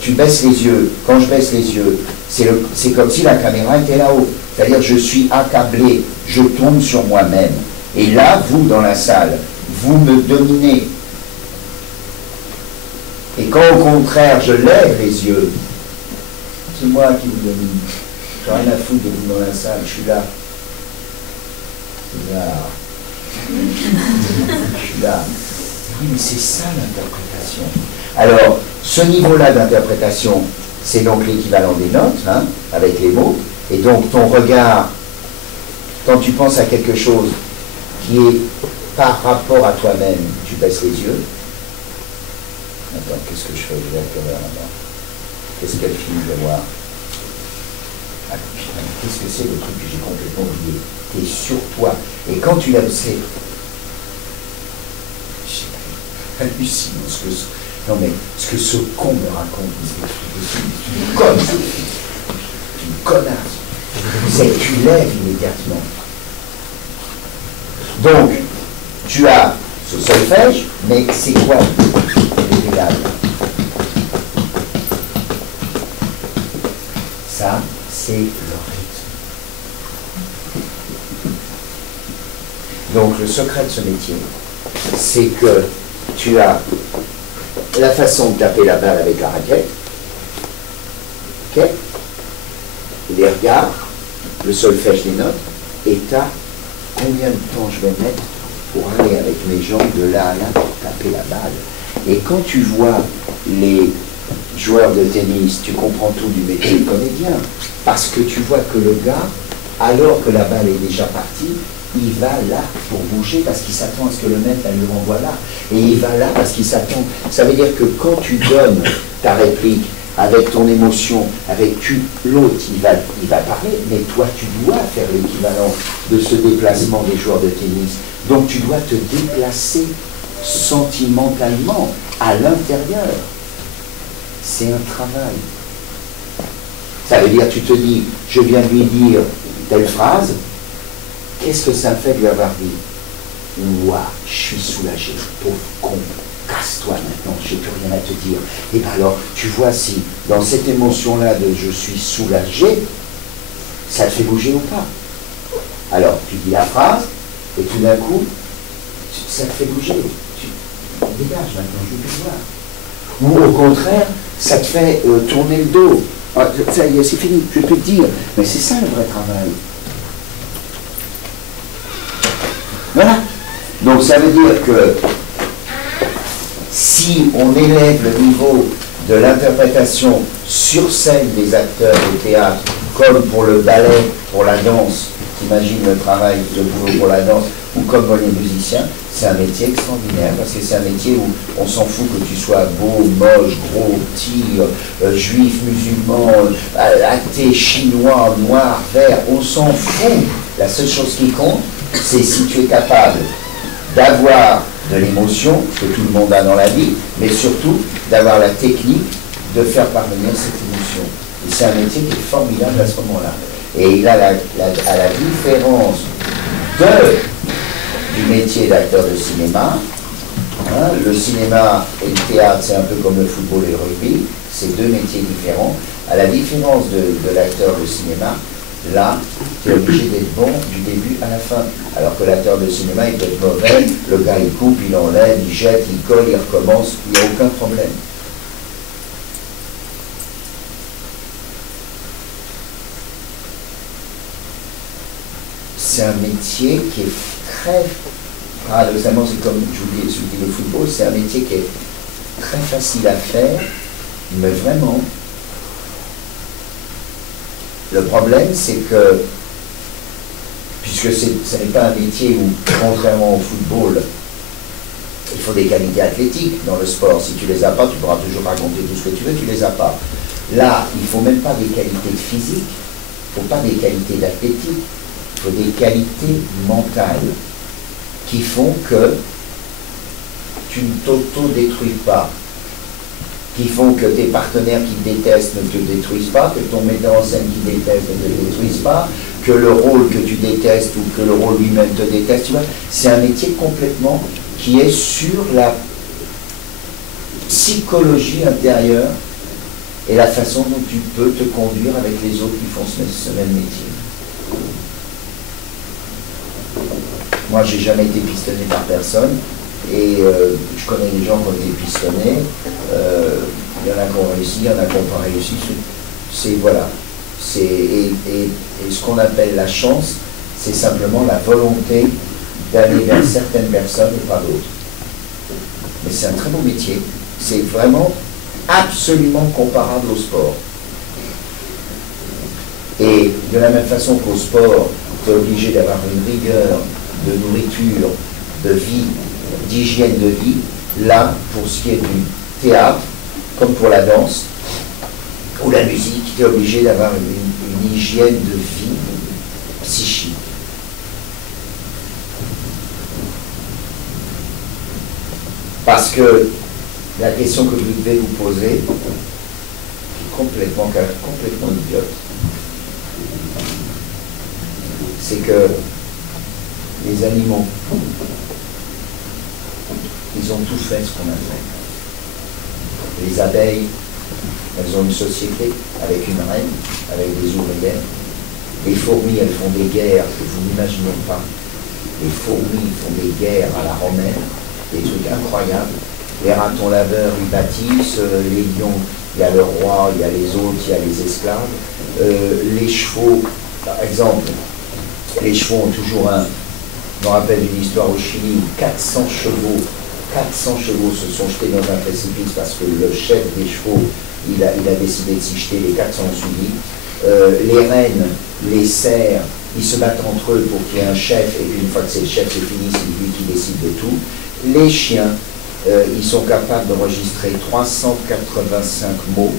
tu baisses les yeux. Quand je baisse les yeux, c'est comme si la caméra était là-haut. C'est-à-dire je suis accablé, je tombe sur moi-même. Et là, vous, dans la salle, vous me dominez. Et quand au contraire, je lève les yeux, c'est moi qui vous domine. J'ai rien à foutre de vous dans la salle, je suis là. Là. Je suis là. Oui, mais c'est ça l'interprétation. Alors, ce niveau-là d'interprétation, c'est donc l'équivalent des notes, hein, avec les mots. Et donc, ton regard, quand tu penses à quelque chose qui est par rapport à toi-même, tu baisses les yeux. Attends, qu'est-ce que je fais? Je vais à la là-bas. Qu'est-ce qu'elle filme? Je vais voir. Ah, putain, qu'est-ce que c'est le truc que j'ai complètement oublié? T'es sur toi. Et quand tu l'aimes, c'est hallucinant ce que non mais ce que ce con me raconte, c'est une conne, c'est une connasse. C'est que tu lèves immédiatement. Donc, tu as ce solfège, mais c'est quoi les pédales? Ça, c'est le rythme. Donc, le secret de ce métier, c'est que tu as la façon de taper la balle avec la raquette, ok, les regards, le solfège des notes, et tu as combien de temps je vais mettre pour aller avec mes jambes de là à là pour taper la balle. Et quand tu vois les joueurs de tennis, tu comprends tout du métier de comédien, parce que tu vois que le gars, alors que la balle est déjà partie, il va là pour bouger parce qu'il s'attend à ce que le mec lui renvoie là. Et il va là parce qu'il s'attend. Ça veut dire que quand tu donnes ta réplique avec ton émotion, avec l'autre, il va parler, mais toi, tu dois faire l'équivalent de ce déplacement des joueurs de tennis. Donc, tu dois te déplacer sentimentalement à l'intérieur. C'est un travail. Ça veut dire, tu te dis, je viens de lui dire telle phrase, qu'est-ce que ça me fait de lui avoir dit? Ouah, je suis soulagé, pauvre con, casse-toi maintenant, je n'ai plus rien à te dire. Et bien alors, tu vois si dans cette émotion-là de je suis soulagé, ça te fait bouger ou pas? Alors, tu dis la phrase, et tout d'un coup, ça te fait bouger. Tu dégages maintenant, je ne veux plus voir. Ou au contraire, ça te fait tourner le dos. Ah, ça y est, c'est fini, je peux te dire. Mais c'est ça le vrai travail. Voilà. Donc ça veut dire que si on élève le niveau de l'interprétation sur scène des acteurs de théâtre, comme pour le ballet, pour la danse, t'imagines le travail de boulot pour la danse, ou comme pour les musiciens, c'est un métier extraordinaire, parce que c'est un métier où on s'en fout que tu sois beau, moche, gros, petit, juif, musulman, athée, chinois, noir, vert, on s'en fout. La seule chose qui compte, c'est si tu es capable d'avoir de l'émotion, que tout le monde a dans la vie, mais surtout d'avoir la technique de faire parvenir cette émotion. Et c'est un métier qui est formidable à ce moment-là. Et il a à la différence du métier d'acteur de cinéma, hein, le cinéma et le théâtre, c'est un peu comme le football et le rugby, c'est deux métiers différents. À la différence de l'acteur de cinéma, là, tu es obligé d'être bon du début à la fin. Alors que l'acteur de cinéma, il peut être mauvais, le gars il coupe, il enlève, il jette, il colle, il recommence, il n'y a aucun problème. C'est un métier qui est très paradoxalement, c'est comme je vous dis, le football, c'est un métier qui est très facile à faire, mais vraiment, le problème, c'est que, puisque ce n'est pas un métier où, contrairement au football, il faut des qualités athlétiques dans le sport. Si tu les as pas, tu pourras toujours raconter tout ce que tu veux, tu les as pas. Là, il ne faut même pas des qualités physiques, il ne faut pas des qualités d'athlétique, il faut des qualités mentales qui font que tu ne t'auto-détruis pas, qui font que tes partenaires qui te détestent ne te détruisent pas, que ton metteur en scène qui déteste ne te détruise pas, que le rôle que tu détestes ou que le rôle lui-même te déteste, tu vois. C'est un métier complètement qui est sur la psychologie intérieure et la façon dont tu peux te conduire avec les autres qui font ce même métier. Moi, j'ai jamais été pistonné par personne et je connais des gens qui ont été pistonnés. Il y en a qui ont réussi, il y en a qui n'ont pas réussi. C'est voilà. Et ce qu'on appelle la chance, c'est simplement la volonté d'aller vers certaines personnes et pas d'autres. Mais c'est un très beau métier. C'est vraiment absolument comparable au sport. Et de la même façon qu'au sport, tu es obligé d'avoir une rigueur de nourriture, de vie, d'hygiène de vie. Là, pour ce qui est du théâtre, comme pour la danse ou la musique, tu es obligé d'avoir une hygiène de vie psychique. Parce que la question que vous devez vous poser est complètement idiote. C'est que les animaux, ils ont tout fait ce qu'on a fait. Les abeilles, elles ont une société avec une reine, avec des ouvrières. Les fourmis, elles font des guerres que vous n'imaginez pas. Les fourmis font des guerres à la romaine, des trucs incroyables. Les ratons laveurs, ils bâtissent, les lions, il y a le roi, il y a les autres, il y a les esclaves. Les chevaux, par exemple, les chevaux ont toujours je me rappelle d'une histoire au Chili où 400 chevaux se sont jetés dans un précipice parce que le chef des chevaux, il a décidé de s'y jeter, les 400 ont suivi. Les reines, les cerfs, ils se battent entre eux pour qu'il y ait un chef, et puis une fois que c'est le chef, c'est fini, c'est lui qui décide de tout. Les chiens, ils sont capables d'enregistrer 385 mots.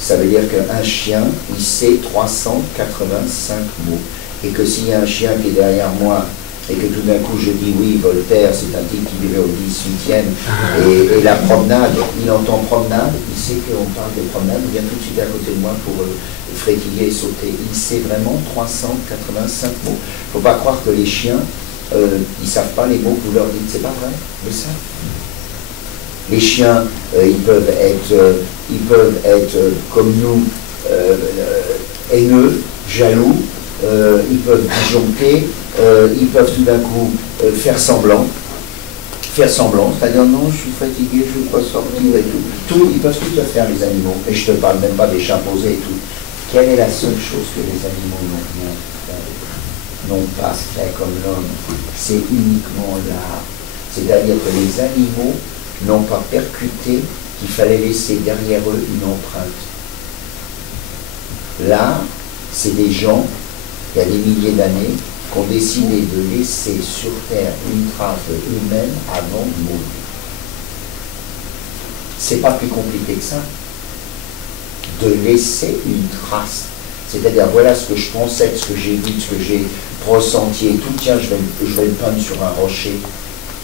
Ça veut dire qu'un chien, il sait 385 mots. Et que s'il y a un chien qui est derrière moi, et que tout d'un coup je dis oui, Voltaire, c'est un type qui vivait au 18e, et la promenade, il entend promenade, il sait qu'on parle de promenade, il vient tout de suite à côté de moi pour frétiller et sauter. Il sait vraiment 385 mots. Il ne faut pas croire que les chiens, ils ne savent pas les mots que vous leur dites, c'est pas vrai, ils le savent. Les chiens, ils peuvent être comme nous, haineux, jaloux, ils peuvent disjoncter, ils peuvent tout d'un coup faire semblant, c'est-à-dire non, je suis fatigué, je ne veux pas sortir et tout. Ils peuvent tout faire, les animaux, et je ne te parle même pas des chimpanzés et tout. Quelle est la seule chose que les animaux n'ont pas fait comme l'homme? C'est uniquement l'art. C'est-à-dire que les animaux n'ont pas percuté qu'il fallait laisser derrière eux une empreinte. L'art, c'est des gens, il y a des milliers d'années, qui ont décidé de laisser sur Terre une trace eux-mêmes avant de mourir. C'est pas plus compliqué que ça. De laisser une trace. C'est-à-dire, voilà ce que je pensais, ce que j'ai vu, ce que j'ai ressenti et tout. Tiens, je vais le peindre sur un rocher.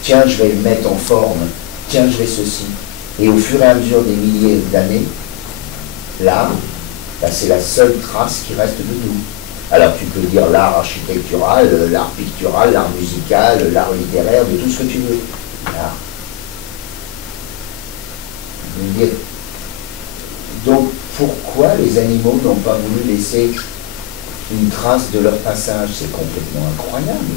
Tiens, je vais le mettre en forme. Tiens, je vais ceci. Et au fur et à mesure des milliers d'années, l'art, c'est la seule trace qui reste de nous. Alors tu peux dire l'art architectural, l'art pictural, l'art musical, l'art littéraire, de tout ce que tu veux. L'art. Donc pourquoi les animaux n'ont pas voulu laisser une trace de leur passage? C'est complètement incroyable.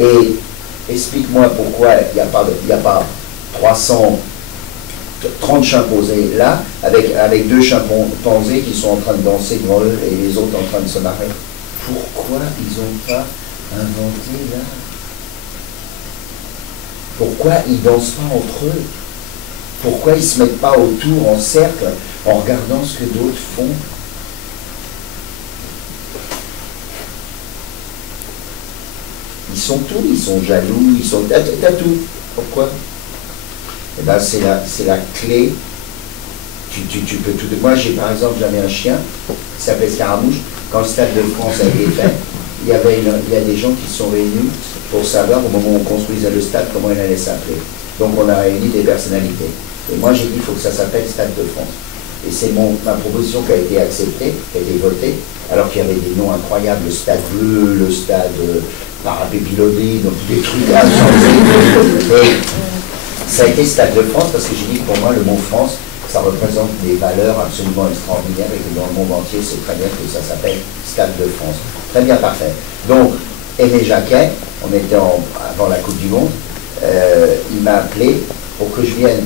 Et explique-moi pourquoi il n'y a pas 30 chimpanzés là, avec 2 chimpanzés qui sont en train de danser devant eux et les autres en train de se marrer. Pourquoi ils n'ont pas inventé l'art? Pourquoi ils ne dansent pas entre eux? Pourquoi ils ne se mettent pas autour en cercle en regardant ce que d'autres font? Ils sont tous, ils sont jaloux, ils sont... T'as tout. Pourquoi? Eh bien, c'est la clé. Tu peux tout... Moi, par exemple, j'avais un chien qui s'appelait Scaramouche. Quand le Stade de France a été fait, il y a des gens qui sont réunis pour savoir, au moment où on construisait le stade, comment il allait s'appeler. Donc, on a réuni des personnalités. Et moi, j'ai dit, il faut que ça s'appelle Stade de France. Et c'est ma proposition qui a été acceptée, qui a été votée, alors qu'il y avait des noms incroyables, le Stade Bleu, le Stade Parapépilodé, donc des trucs à changer. Et ça a été Stade de France, parce que j'ai dit, pour moi, le mot France, ça représente des valeurs absolument extraordinaires et que dans le monde entier, c'est très bien que ça s'appelle Stade de France. Très bien, parfait. Donc, Aimé Jacquet, on était avant la Coupe du Monde, il m'a appelé pour que je vienne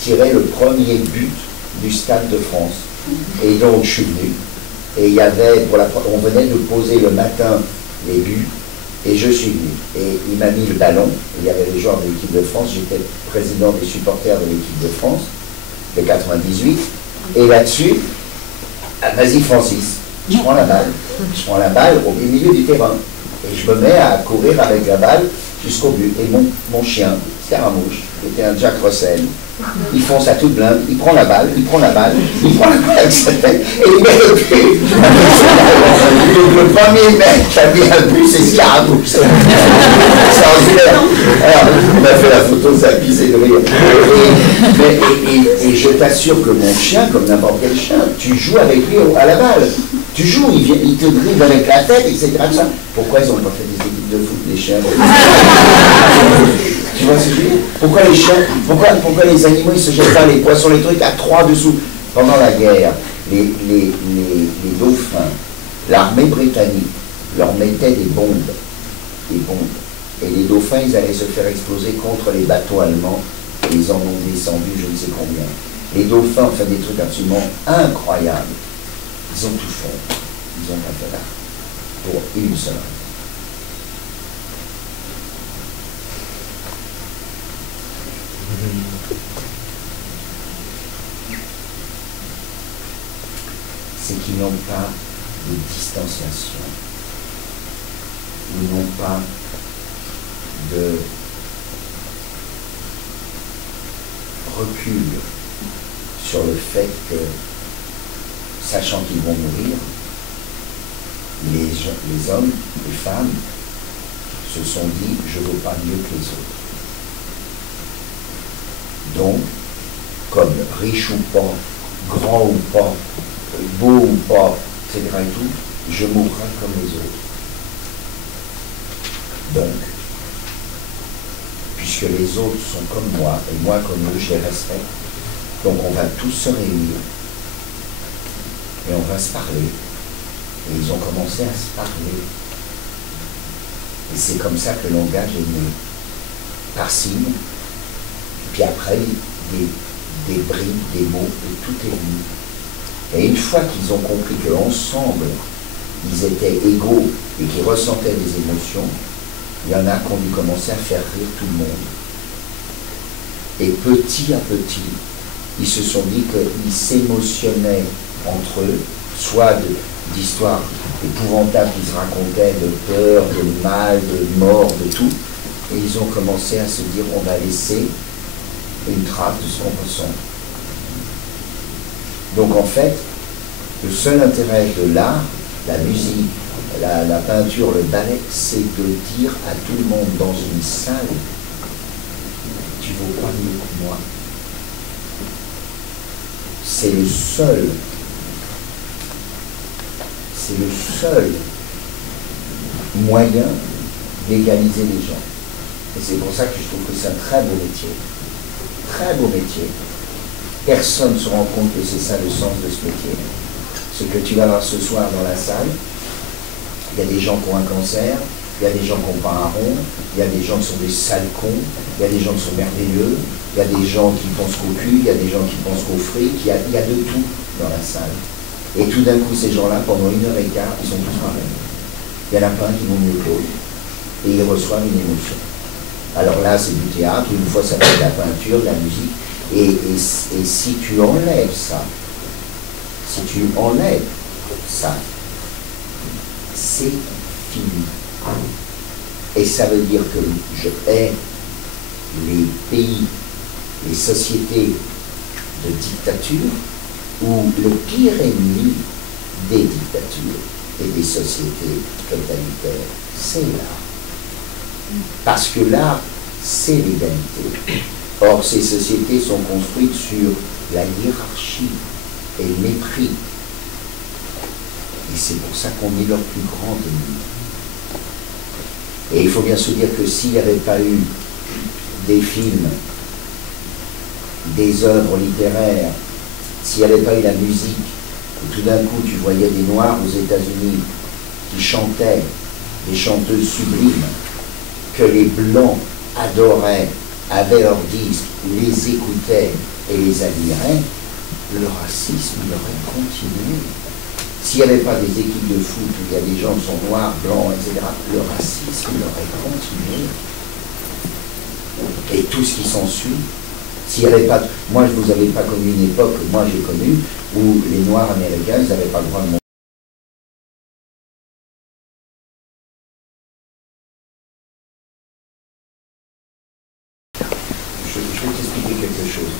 tirer le premier but du Stade de France. Et donc, je suis venu. Et il y avait, on venait de poser le matin les buts, et je suis venu. Et il m'a mis le ballon, il y avait les joueurs de l'équipe de France, j'étais président des supporters de l'équipe de France, de 98, et là-dessus, vas-y Francis, je prends la balle au milieu du terrain, et je me mets à courir avec la balle jusqu'au but, et mon chien, Scaramouche, qui était un Jack Russell, il fonce à toute blinde, il prend la balle avec sa tête, et il met le pied. Donc le premier mec qui a mis un but, c'est Scaramouche. C'est ordinaire. Alors, on a fait la photo, ça a pissé de rire. Et je t'assure que mon chien, comme n'importe quel chien, tu joues avec lui à la balle. Tu joues, il te dribble avec la tête, etc. Pourquoi ils n'ont pas fait des équipes de foot, les chiens? Tu vois ce que je veux dire? Pourquoi les chiens, pourquoi les animaux, ils se jettent pas, les poissons, les trucs à 3 dessous? Pendant la guerre, les dauphins, l'armée britannique leur mettait des bombes. Et les dauphins, ils allaient se faire exploser contre les bateaux allemands, et ils en ont descendu je ne sais combien. Les dauphins ont fait des trucs absolument incroyables. Ils ont tout fait. Ils ont pas fait là. Pour une seule raison. C'est qu'ils n'ont pas de distanciation. Ils n'ont pas de recul sur le fait que, sachant qu'ils vont mourir, les hommes, les femmes, se sont dit « je ne vaux pas mieux que les autres ». Donc, comme riche ou pas, grand ou pas, beau ou pas, etc. et tout, je mourrai comme les autres. Donc, puisque les autres sont comme moi, et moi comme eux, je les respecte, donc on va tous se réunir, et on va se parler. Et ils ont commencé à se parler. Et c'est comme ça que le langage est né. Par signe, puis après, des bribes, des mots, et tout est venu. Et une fois qu'ils ont compris qu'ensemble, ils étaient égaux et qu'ils ressentaient des émotions, il y en a qui ont dû commencer à faire rire tout le monde. Et petit à petit, ils se sont dit qu'ils s'émotionnaient entre eux, soit d'histoires épouvantables qu'ils se racontaient, de peur, de mal, de mort, de tout. Et ils ont commencé à se dire, on va laisser une trace de ce qu'on ressent. Donc en fait, le seul intérêt de l'art, la musique, la peinture, le ballet, c'est de dire à tout le monde dans une salle, tu ne vaux pas mieux que moi. C'est le seul moyen d'égaliser les gens. Et c'est pour ça que je trouve que c'est un très beau métier. Très beau métier. Personne ne se rend compte que c'est ça le sens de ce métier. Ce que tu vas voir ce soir dans la salle, il y a des gens qui ont un cancer, il y a des gens qui n'ont pas un rond, il y a des gens qui sont des sales cons, il y a des gens qui sont merveilleux, il y a des gens qui pensent qu'au cul, il y a des gens qui pensent qu'au fric, il y a de tout dans la salle. Et tout d'un coup, ces gens-là, pendant 1h15, ils sont tous pareils. Il y en a pas un qui vaut mieux que l'autre. Et ils reçoivent une émotion. Alors là, c'est du théâtre, une fois ça va être de la peinture, de la musique. Et si tu enlèves ça, c'est fini. Et ça veut dire que je hais les pays, les sociétés de dictature, où le pire ennemi des dictatures et des sociétés totalitaires, c'est l'art. Parce que l'art, c'est l'égalité. Or, ces sociétés sont construites sur la hiérarchie et le mépris. Et c'est pour ça qu'on est leur plus grand ennemi. Et il faut bien se dire que s'il n'y avait pas eu des films, des œuvres littéraires, s'il n'y avait pas eu la musique, et tout d'un coup tu voyais des Noirs aux États-Unis qui chantaient, des chanteuses sublimes, que les Blancs adoraient, avaient leurs disques, les écoutaient et les admiraient, le racisme il aurait continué. S'il n'y avait pas des équipes de foot où il y a des gens qui sont noirs, blancs, etc., le racisme il aurait continué. Et tout ce qui s'ensuit, s'il n'y avait pas... Moi, vous n'avez pas connu une époque que moi j'ai connue où les Noirs américains, ils n'avaient pas le droit de monter. Je vais t'expliquer quelque chose.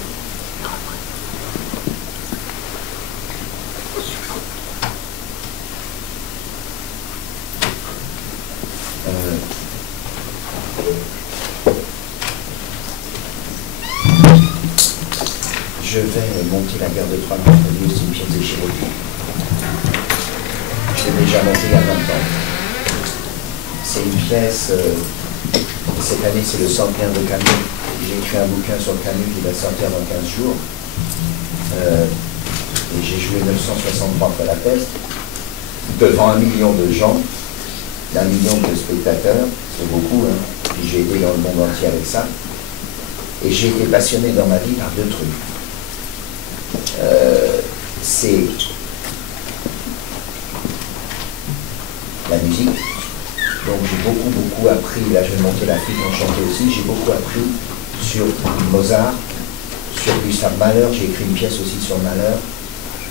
Je vais monter la guerre de Troie dans le c'est une pièce de Chéreau. Je l'ai déjà montée il y a 20 ans. C'est une pièce, cette année c'est le centenaire de Camus. J'ai écrit un bouquin sur Camus qui va sortir dans 15 jours. Et j'ai joué 963 fois la peste, devant 1 million de gens, 1 million de spectateurs, c'est beaucoup, hein. Puis j'ai été dans le monde entier avec ça. Et j'ai été passionné dans ma vie par 2 trucs. C'est la musique. Donc j'ai beaucoup appris, là je vais monter la flûte en chanter aussi, j'ai beaucoup appris sur Mozart, sur Gustave Mahler, j'ai écrit une pièce aussi sur Mahler,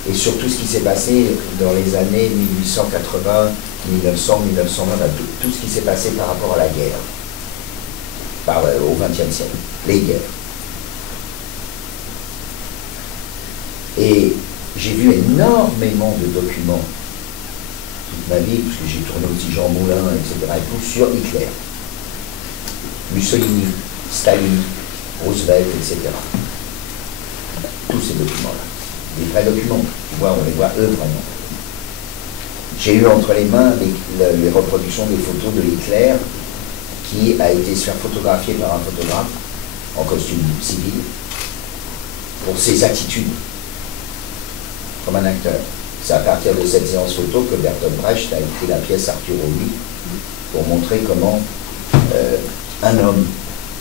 et sur tout ce qui s'est passé dans les années 1880, 1900, 1920, tout ce qui s'est passé par rapport à la guerre, au XXe siècle, les guerres. Et j'ai vu énormément de documents toute ma vie, parce que j'ai tourné aussi Jean Moulin, etc., et tout, sur Hitler, Mussolini, Staline, Roosevelt, etc. Tous ces documents-là. Des vrais documents, tu vois, on les voit eux vraiment. J'ai eu entre les mains les reproductions des photos de Hitler, qui a été se faire photographier par un photographe en costume civil, pour ses attitudes comme un acteur. C'est à partir de cette séance photo que Bertolt Brecht a écrit la pièce Arthur Roumy pour montrer comment un homme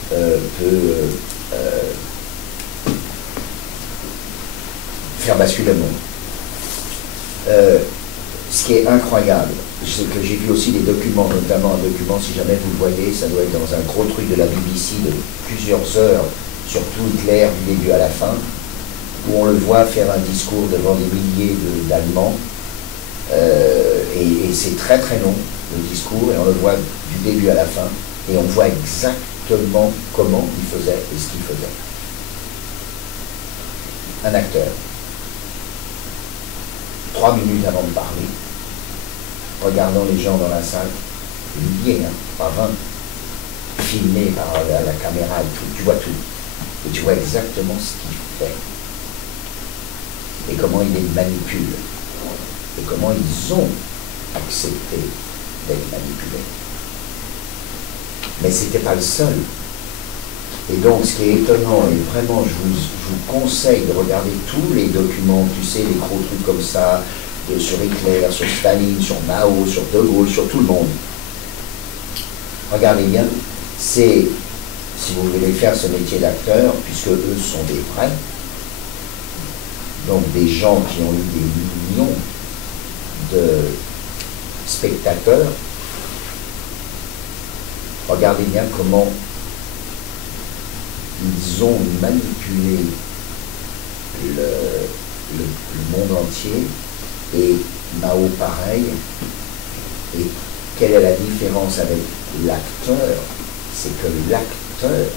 peut faire basculer le monde. Ce qui est incroyable, c'est que j'ai vu aussi des documents, notamment un document, si jamais vous le voyez, ça doit être dans un gros truc de la BBC de plusieurs heures sur tout Hitler du début à la fin, où on le voit faire un discours devant des milliers d'Allemands, et c'est très très long le discours, et on le voit du début à la fin, et on voit exactement comment il faisait et ce qu'il faisait. Un acteur. 3 minutes avant de parler, regardant les gens dans la salle, milliers, hein, pas 20, filmés par la caméra et tout, tu vois tout. Et tu vois exactement ce qu'il fait. Et comment il les manipule. Et comment ils ont accepté d'être manipulés. Mais ce n'était pas le seul. Et donc, ce qui est étonnant, et vraiment, je vous conseille de regarder tous les documents, tu sais, les gros trucs comme ça, sur Hitler, sur Staline, sur Mao, sur De Gaulle, sur tout le monde. Regardez bien, c'est, si vous voulez faire ce métier d'acteur, puisque eux sont des vrais, donc des gens qui ont eu des millions de spectateurs, regardez bien comment ils ont manipulé le monde entier, et Mao pareil. Et quelle est la différence avec l'acteur? C'est que l'acteur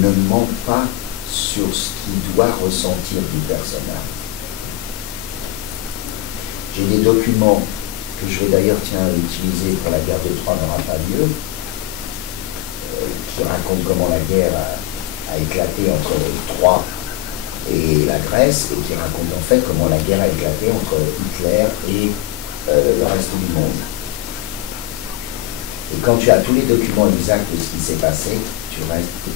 ne ment pas sur ce qu'il doit ressentir du personnage. J'ai des documents que je vais d'ailleurs utiliser pour la guerre de Troie n'aura pas lieu, qui racontent comment la guerre a éclaté entre Troie et la Grèce, et qui racontent en fait comment la guerre a éclaté entre Hitler et le reste du monde. Et quand tu as tous les documents exacts de ce qui s'est passé, tu restes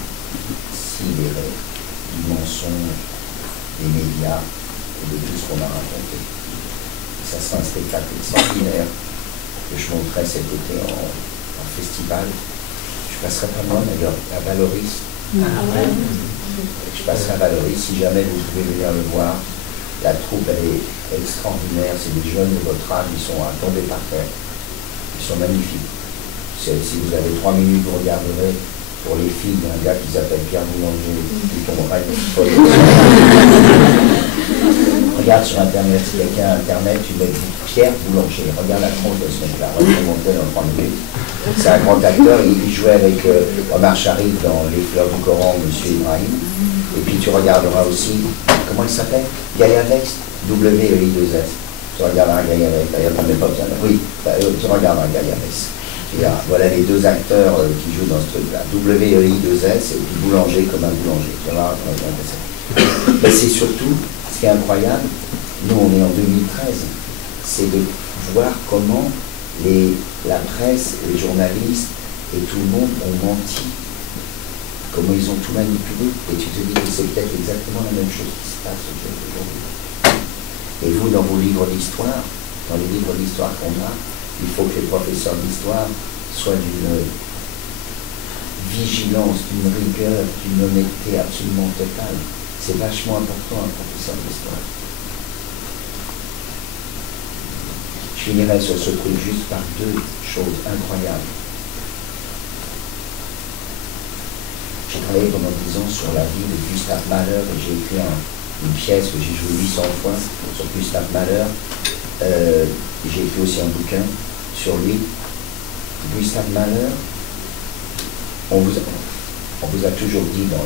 sidéré du mensonge des médias et de tout ce qu'on a raconté. Et ça sera un spectacle extraordinaire que je montrerai cet été en festival. Je passerai pas loin d'ailleurs à Valoris. Je passerai à Valoris si jamais vous pouvez venir le voir. La troupe elle est extraordinaire, c'est des jeunes de votre âge, ils sont à tomber par terre. Ils sont magnifiques. Si vous avez 3 minutes, vous regarderez pour les filles d'un gars qui s'appelle Pierre Boulanger, qui tombera une folle. Regarde sur Internet, si quelqu'un a Internet, tu mets Pierre Boulanger. Regarde la tronche de ce mec-là, remonter dans 3 minutes. C'est un grand acteur, il jouait avec Omar Sharif dans Les Fleurs du Coran, Monsieur Ibrahim. Et puis tu regarderas aussi, comment il s'appelle? Gaia Vex, W-E-I-2-S. Tu regarderas Gaia Vex, d'ailleurs tu n'en mets pas besoin. Oui, tu regarderas Gaia Vex. Voilà les deux acteurs qui jouent dans ce truc-là. W-E-I-2-S et puis Boulanger comme un boulanger. Tu vas voir, ça va être intéressant. Mais c'est surtout, ce qui est incroyable, nous on est en 2013, c'est de voir comment la presse, les journalistes et tout le monde ont menti. Comment ils ont tout manipulé. Et tu te dis que c'est peut-être exactement la même chose qui se passe aujourd'hui. Et vous, dans vos livres d'histoire, dans les livres d'histoire qu'on a, il faut que les professeurs d'histoire soient d'une vigilance, d'une rigueur, d'une honnêteté absolument totale. C'est vachement important, un professeur d'histoire. Je finirai sur ce truc juste par deux choses incroyables. J'ai travaillé pendant 10 ans sur la vie de Gustave Mahler et j'ai écrit une pièce que j'ai jouée 800 fois sur Gustave Mahler. J'ai écrit aussi un bouquin sur lui. Gustave Mahler, on vous a toujours dit dans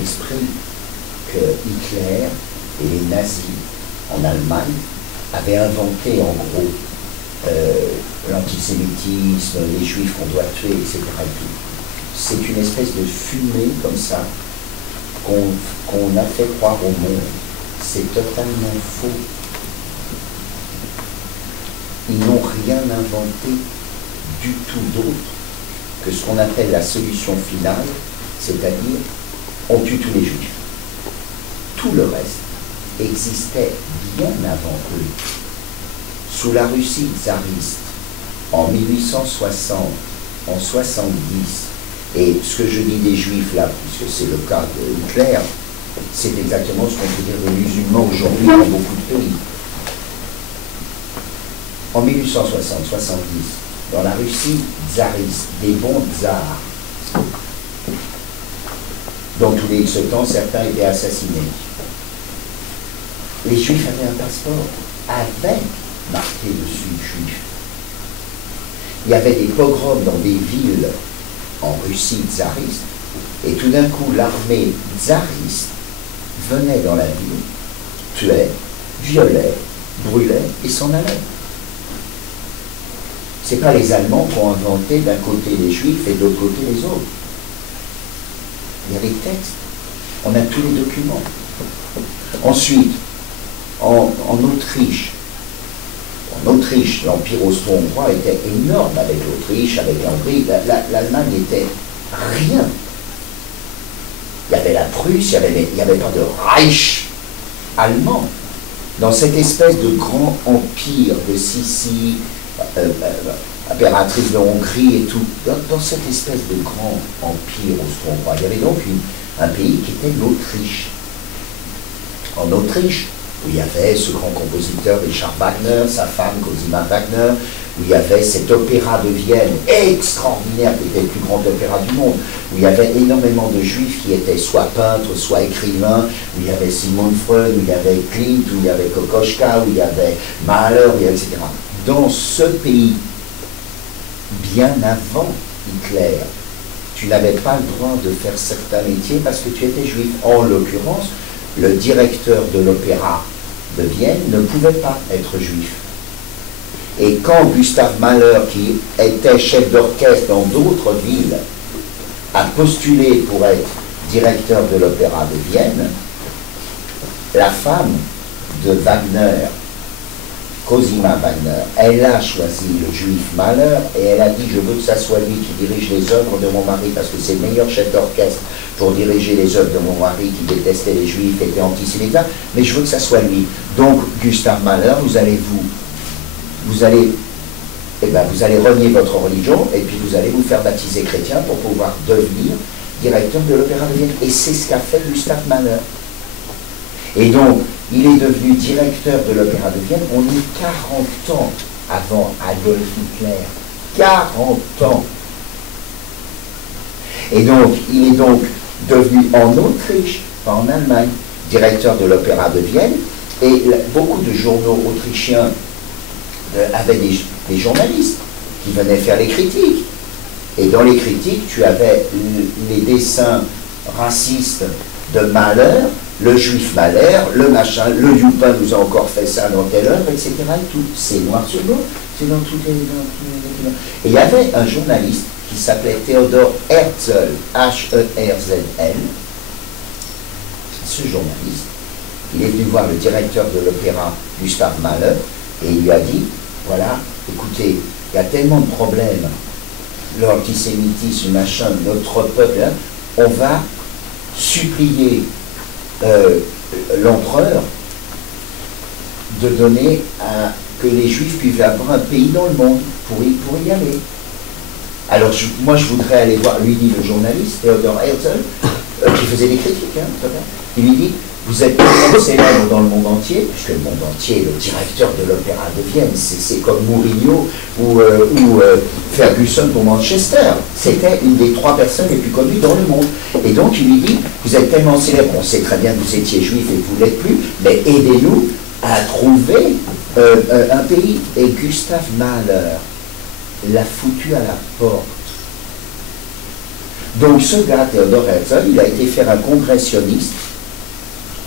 l'esprit que Hitler et les nazis en Allemagne avaient inventé en gros l'antisémitisme, les juifs qu'on doit tuer, etc. C'est une espèce de fumée comme ça qu'on a fait croire au monde. C'est totalement faux. Ils n'ont rien inventé du tout d'autre que ce qu'on appelle la solution finale, c'est-à-dire on tue tous les juifs. Tout le reste existait bien avant eux. Sous la Russie tsariste, en 1860, en 70, et ce que je dis des juifs là, puisque c'est le cas de Hitler, c'est exactement ce qu'on peut dire des musulmans aujourd'hui dans beaucoup de pays. En 1860-70, dans la Russie tsariste, des bons tsars, dont tous les X temps, certains étaient assassinés. Les juifs avaient un passeport avec marqué dessus juif. Il y avait des pogroms dans des villes en Russie tsariste, et tout d'un coup, l'armée tsariste venait dans la ville, tuait, violait, brûlait et s'en allait. Ce n'est pas les Allemands qui ont inventé d'un côté les Juifs et de l'autre côté les autres. Il y a les textes, on a tous les documents. Ensuite, en Autriche, l'Empire austro-hongrois était énorme avec l'Autriche, avec l'Hongrie. L'Allemagne n'était rien. Il y avait la Prusse, il n'y avait pas de Reich allemand. Dans cette espèce de grand empire de Sissi, impératrice de Hongrie et tout, dans cette espèce de grand empire austro-hongrois, il y avait donc un pays qui était l'Autriche. En Autriche, où il y avait ce grand compositeur Richard Wagner, sa femme Cosima Wagner, où il y avait cet opéra de Vienne extraordinaire, qui était le plus grand opéra du monde, où il y avait énormément de juifs qui étaient soit peintres, soit écrivains, où il y avait Sigmund Freud, où il y avait Klimt, où il y avait Kokoschka, où il y avait Mahler, etc. Dans ce pays, bien avant Hitler, tu n'avais pas le droit de faire certains métiers parce que tu étais juif. En l'occurrence, le directeur de l'opéra de Vienne ne pouvait pas être juif. Et quand Gustav Mahler, qui était chef d'orchestre dans d'autres villes, a postulé pour être directeur de l'opéra de Vienne, la femme de Wagner, Cosima Wagner, elle a choisi le juif Mahler et elle a dit: je veux que ça soit lui qui dirige les œuvres de mon mari parce que c'est le meilleur chef d'orchestre pour diriger les œuvres de mon mari qui détestait les juifs, était antisémite, mais je veux que ça soit lui. Donc Gustav Mahler, vous allez renier votre religion et puis vous allez vous faire baptiser chrétien pour pouvoir devenir directeur de l'opéra de Vienne. Et c'est ce qu'a fait Gustav Mahler. Et donc, il est devenu directeur de l'opéra de Vienne, on est 40 ans avant Adolf Hitler. 40 ans. Et donc, il est donc devenu en Autriche, pas en Allemagne, directeur de l'opéra de Vienne. Et beaucoup de journaux autrichiens avaient des journalistes qui venaient faire les critiques. Et dans les critiques, tu avais les dessins racistes de Mahler, le juif Mahler, le machin, le Dupin nous a encore fait ça dans telle œuvre, etc. Et tout, c'est noir sur blanc, c'est dans toutes les... Et il y avait un journaliste qui s'appelait Theodor Herzl, H-E-R-Z-L. Ce journaliste, il est venu voir le directeur de l'opéra, Gustav Mahler, et il lui a dit: voilà, écoutez, il y a tellement de problèmes, l'antisémitisme, machin, notre peuple, hein, on va supplier l'empereur de donner que les juifs puissent avoir un pays dans le monde pour y aller. Alors moi je voudrais aller voir, lui dit le journaliste Theodor Herzl, qui faisait des critiques, hein, il lui dit: vous êtes tellement célèbre dans le monde entier, puisque le monde entier est le directeur de l'opéra de Vienne, c'est comme Mourinho ou Ferguson pour Manchester. C'était une des 3 personnes les plus connues dans le monde. Et donc il lui dit: vous êtes tellement célèbre, on sait très bien que vous étiez juif et que vous ne l'êtes plus, mais aidez-nous à trouver un pays. Et Gustav Mahler l'a foutu à la porte. Donc ce gars, Theodor Herzl, il a été faire un congressionniste.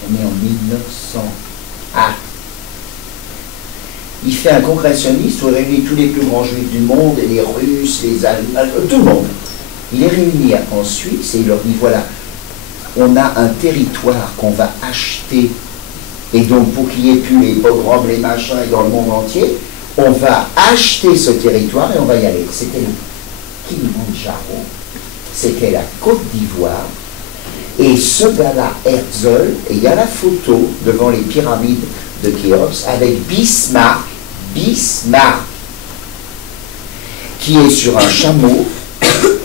On est en 1900. Ah. Il fait un congressionniste où il réunit tous les plus grands juifs du monde, les Russes, les Allemands, tout le monde. Il les réunit en Suisse et il leur dit: voilà, on a un territoire qu'on va acheter, et donc pour qu'il n'y ait plus les pogroms, les machins et dans le monde entier, on va acheter ce territoire et on va y aller. C'était le Kilimandjaro, c'était la Côte d'Ivoire. Et ce gars-là, Herzl, et il y a la photo devant les pyramides de Khéops avec Bismarck, qui est sur un chameau.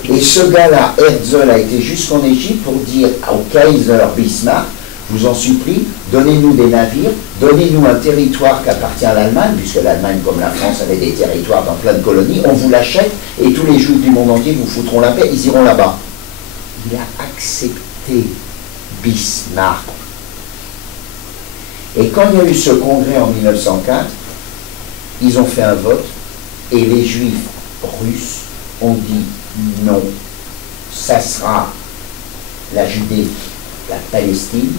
Et ce gars-là, Herzl, a été jusqu'en Égypte pour dire au Kaiser Bismarck: je vous en supplie, donnez-nous des navires, donnez-nous un territoire qui appartient à l'Allemagne, puisque l'Allemagne, comme la France, avait des territoires dans plein de colonies, on vous l'achète, et tous les juifs du monde entier vous foutront la paix, ils iront là-bas. Il a accepté Bismarck. Et quand il y a eu ce congrès en 1904, ils ont fait un vote et les juifs russes ont dit non, ça sera la Judée, la Palestine,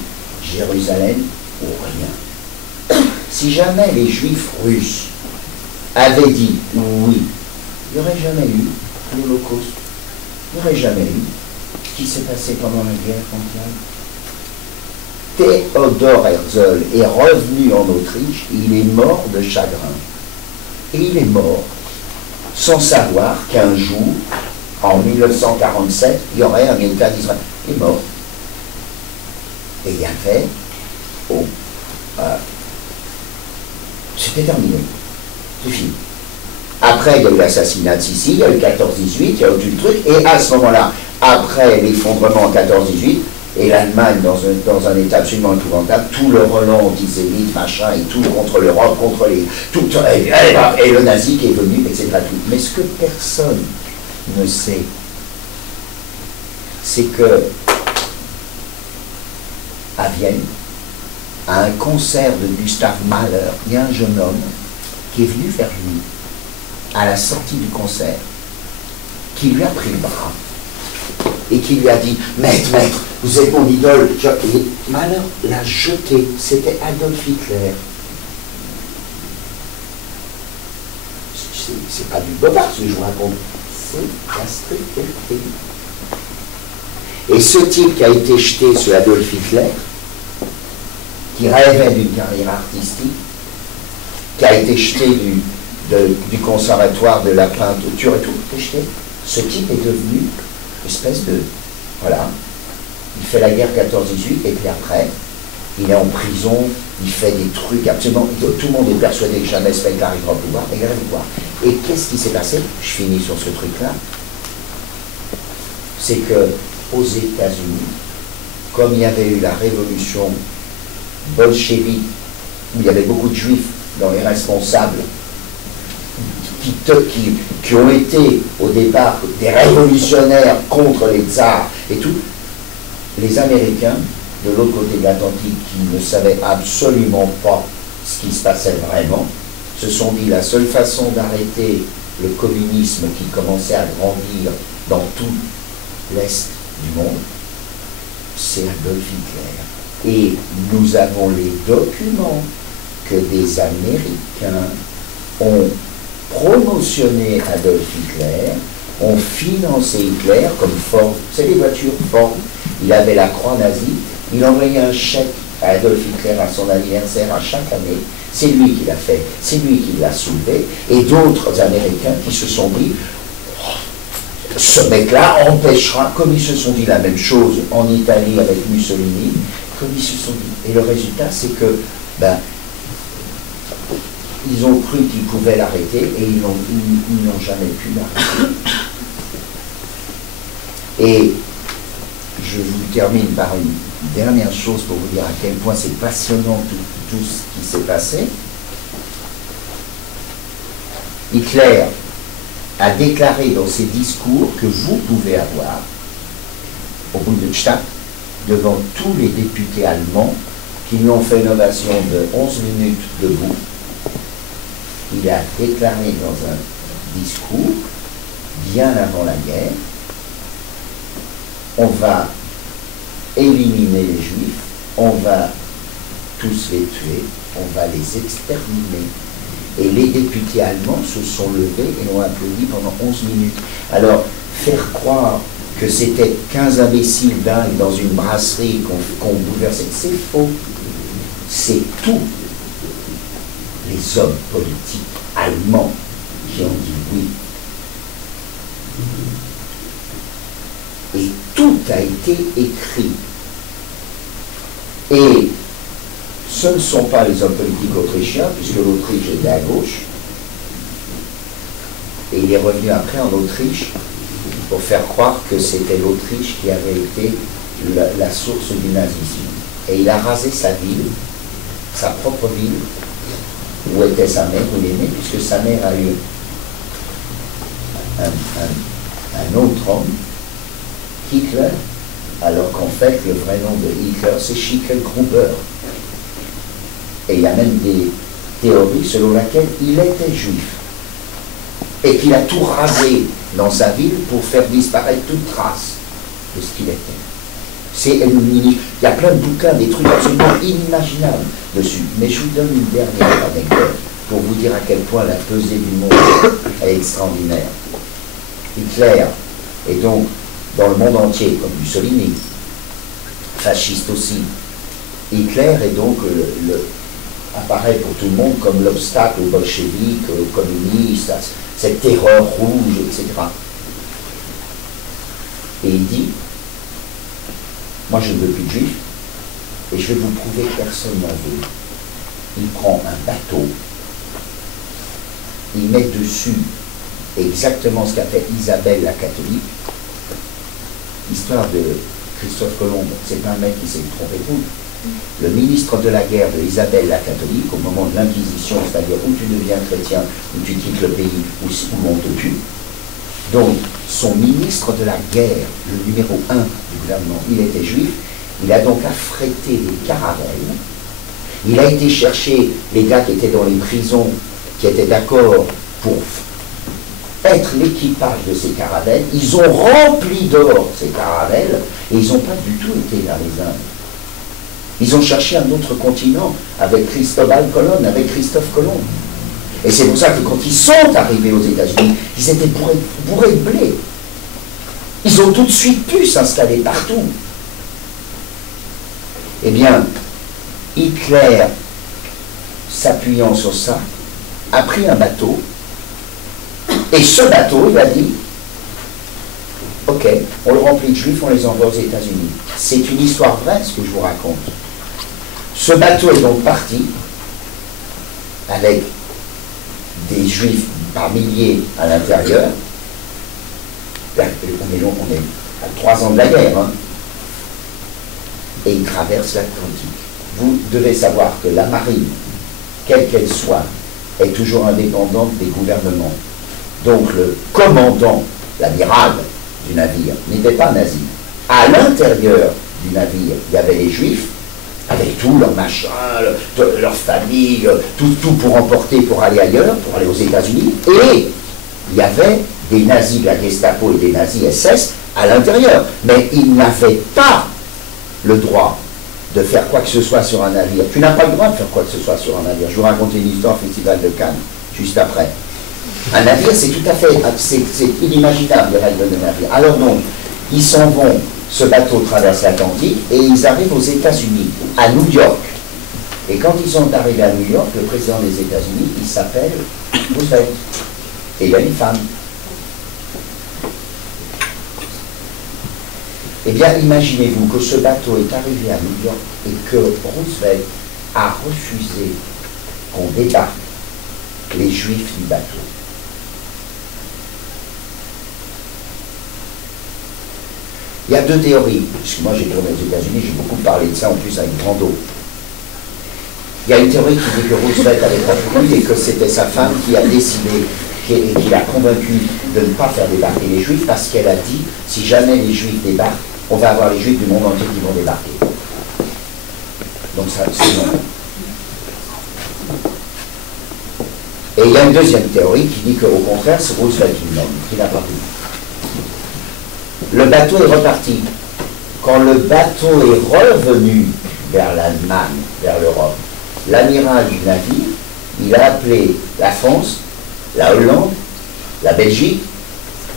Jérusalem ou rien. Si jamais les juifs russes avaient dit oui, il n'y aurait jamais eu l'Holocauste, il n'y aurait jamais eu ce qui s'est passé pendant la guerre mondiale. Theodor Herzl est revenu en Autriche, il est mort de chagrin. Et il est mort sans savoir qu'un jour, en 1947, il y aurait un État d'Israël. Il est mort. Et il y avait... c'était terminé. C'est fini. Après, il y a eu l'assassinat de Sissi, il y a eu 14-18, il y a eu tout le truc, et à ce moment-là, après l'effondrement en 14-18, et l'Allemagne dans un état absolument épouvantable, tout le relent antisémite, machin, et tout contre l'Europe, contre les... et le nazi qui est venu, etc. Mais ce que personne ne sait, c'est que à Vienne, à un concert de Gustav Mahler, il y a un jeune homme qui est venu vers lui, à la sortie du concert, qui lui a pris le bras, et qui lui a dit « Maître, vous êtes mon idole !» Et Mahler l'a jeté, c'était Adolf Hitler. C'est pas du bobard ce que je vous raconte, c'est la stricte. Et ce type qui a été jeté sur Adolf Hitler, qui rêvait d'une carrière artistique, qui a été jeté du conservatoire de la peinture et tout, ce type est devenu une espèce de... Voilà. Il fait la guerre 14-18 et puis après, il est en prison, il fait des trucs absolument... Tout le monde est persuadé que jamais ce mec arrivera au pouvoir, et regardez quoi. Et qu'est-ce qui s'est passé? Je finis sur ce truc-là. C'est que aux États-Unis, comme il y avait eu la révolution bolchevique, où il y avait beaucoup de juifs dans les responsables, qui ont été au départ des révolutionnaires contre les tsars et tout, les Américains, de l'autre côté de l'Atlantique, qui ne savaient absolument pas ce qui se passait vraiment, se sont dit la seule façon d'arrêter le communisme qui commençait à grandir dans tout l'Est du monde, c'est Adolf Hitler. Et nous avons les documents que des Américains ont promotionné Adolf Hitler, ont financé Hitler comme Ford. C'est les voitures Ford. Il avait la croix nazie. Il envoyait un chèque à Adolf Hitler à son anniversaire à chaque année. C'est lui qui l'a fait. C'est lui qui l'a soulevé. Et d'autres Américains qui se sont dit ce mec-là empêchera, comme ils se sont dit la même chose en Italie avec Mussolini, comme ils se sont dit. Et le résultat, c'est que ils ont cru qu'ils pouvaient l'arrêter et ils n'ont jamais pu l'arrêter. Et je vous termine par une dernière chose pour vous dire à quel point c'est passionnant tout ce qui s'est passé. Hitler a déclaré dans ses discours que vous pouvez avoir au Bundestag devant tous les députés allemands qui lui ont fait une ovation de 11 minutes debout. Il a déclaré dans un discours, bien avant la guerre, on va éliminer les Juifs, on va tous les tuer, on va les exterminer. Et les députés allemands se sont levés et ont applaudi pendant 11 minutes. Alors, faire croire que c'était 15 imbéciles dingues dans une brasserie qu'on bouleversait, c'est faux. C'est tous les hommes politiques allemands qui ont dit oui. Et tout a été écrit. Et ce ne sont pas les hommes politiques autrichiens, puisque l'Autriche était à gauche. Et il est revenu après en Autriche pour faire croire que c'était l'Autriche qui avait été la source du nazisme. Et il a rasé sa ville, sa propre ville, où était sa mère, où il est né, puisque sa mère a eu un autre homme, Hitler, alors qu'en fait, le vrai nom de Hitler, c'est Schicklgruber. Et il y a même des théories selon lesquelles il était juif. Et qu'il a tout rasé dans sa ville pour faire disparaître toute trace de ce qu'il était. Il y a plein de bouquins, des trucs absolument inimaginables dessus. Mais je vous donne une dernière anecdote pour vous dire à quel point la pesée du monde est extraordinaire. Hitler est donc dans le monde entier, comme Mussolini, fasciste aussi. Hitler est donc apparaît pour tout le monde comme l'obstacle aux bolcheviques, aux communistes, à cette terreur rouge, etc. Et il dit, moi je ne veux plus de juifs, et je vais vous prouver que personne n'en veut. Il prend un bateau, il met dessus exactement ce qu'a fait Isabelle la catholique, histoire de Christophe Colomb, c'est pas un mec qui s'est trompé de route. Le ministre de la guerre de Isabelle la catholique, au moment de l'Inquisition, c'est-à-dire où tu deviens chrétien, où tu quittes le pays, où on te tue. Donc, son ministre de la guerre, le numéro 1 du gouvernement, il était juif. Il a donc affrété des caravelles. Il a été chercher les gars qui étaient dans les prisons, qui étaient d'accord pour être l'équipage de ces caravelles. Ils ont rempli d'or ces caravelles et ils n'ont pas du tout été dans les Indes. Ils ont cherché un autre continent avec Cristobal Colon, avec Christophe Colomb. Et c'est pour ça que quand ils sont arrivés aux États-Unis, ils étaient bourrés de blé. Ils ont tout de suite pu s'installer partout. Eh bien, Hitler, s'appuyant sur ça, a pris un bateau, et ce bateau, il a dit, ok, on le remplit de juifs, on les envoie aux États-Unis. C'est une histoire vraie, ce que je vous raconte. Ce bateau est donc parti, avec des juifs par milliers à l'intérieur. On est à 3 ans de la guerre, hein. Et il traverse l'Atlantique. Vous devez savoir que la marine, quelle qu'elle soit, est toujours indépendante des gouvernements. Donc le commandant, l'amiral du navire, n'était pas nazi. À l'intérieur du navire, il y avait les juifs, avec tout leur machin, leur famille, tout pour emporter, pour aller ailleurs, pour aller aux États-Unis. Et il y avait des nazis de la Gestapo et des nazis SS à l'intérieur. Mais ils n'avaient pas le droit de faire quoi que ce soit sur un navire. Tu n'as pas le droit de faire quoi que ce soit sur un navire. Je vais vous raconter une histoire au Festival de Cannes, juste après. Un navire, c'est tout à fait, c'est inimaginable, les règles de navire. Alors donc, ils s'en vont, ce bateau traverse l'Atlantique, et ils arrivent aux États-Unis, à New York. Et quand ils sont arrivés à New York, le président des États-Unis, il s'appelle Roosevelt. Et il a une femme. Eh bien, imaginez-vous que ce bateau est arrivé à New York et que Roosevelt a refusé qu'on débarque les Juifs du bateau. Il y a 2 théories, puisque moi j'ai tourné aux États-Unis, j'ai beaucoup parlé de ça en plus avec Brando. Il y a une théorie qui dit que Roosevelt avait pas voulu et que c'était sa femme qui a décidé et qui l'a convaincu de ne pas faire débarquer les Juifs parce qu'elle a dit, si jamais les Juifs débarquent, on va avoir les Juifs du monde entier qui vont débarquer. Donc ça, c'est non. Et il y a une deuxième théorie qui dit qu'au contraire, c'est Roosevelt qui n'a pas voulu. Le bateau est reparti. Quand le bateau est revenu vers l'Allemagne, vers l'Europe, l'amiral du navire, il a appelé la France, la Hollande, la Belgique,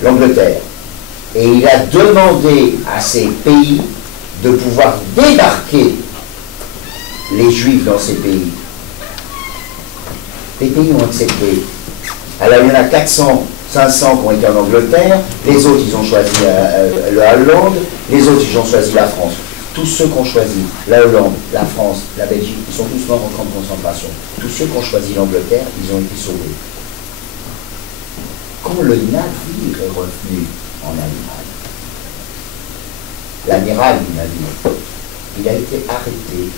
l'Angleterre. Et il a demandé à ces pays de pouvoir débarquer les Juifs dans ces pays. Les pays ont accepté. Alors il y en a 400, 500 qui ont été en Angleterre, les autres ils ont choisi la Hollande, les autres ils ont choisi la France. Tous ceux qui ont choisi la Hollande, la France, la Belgique, ils sont tous morts en camp de concentration. Tous ceux qui ont choisi l'Angleterre, ils ont été sauvés. Quand le navire est revenu en Allemagne, l'amiral du navire, il a été arrêté,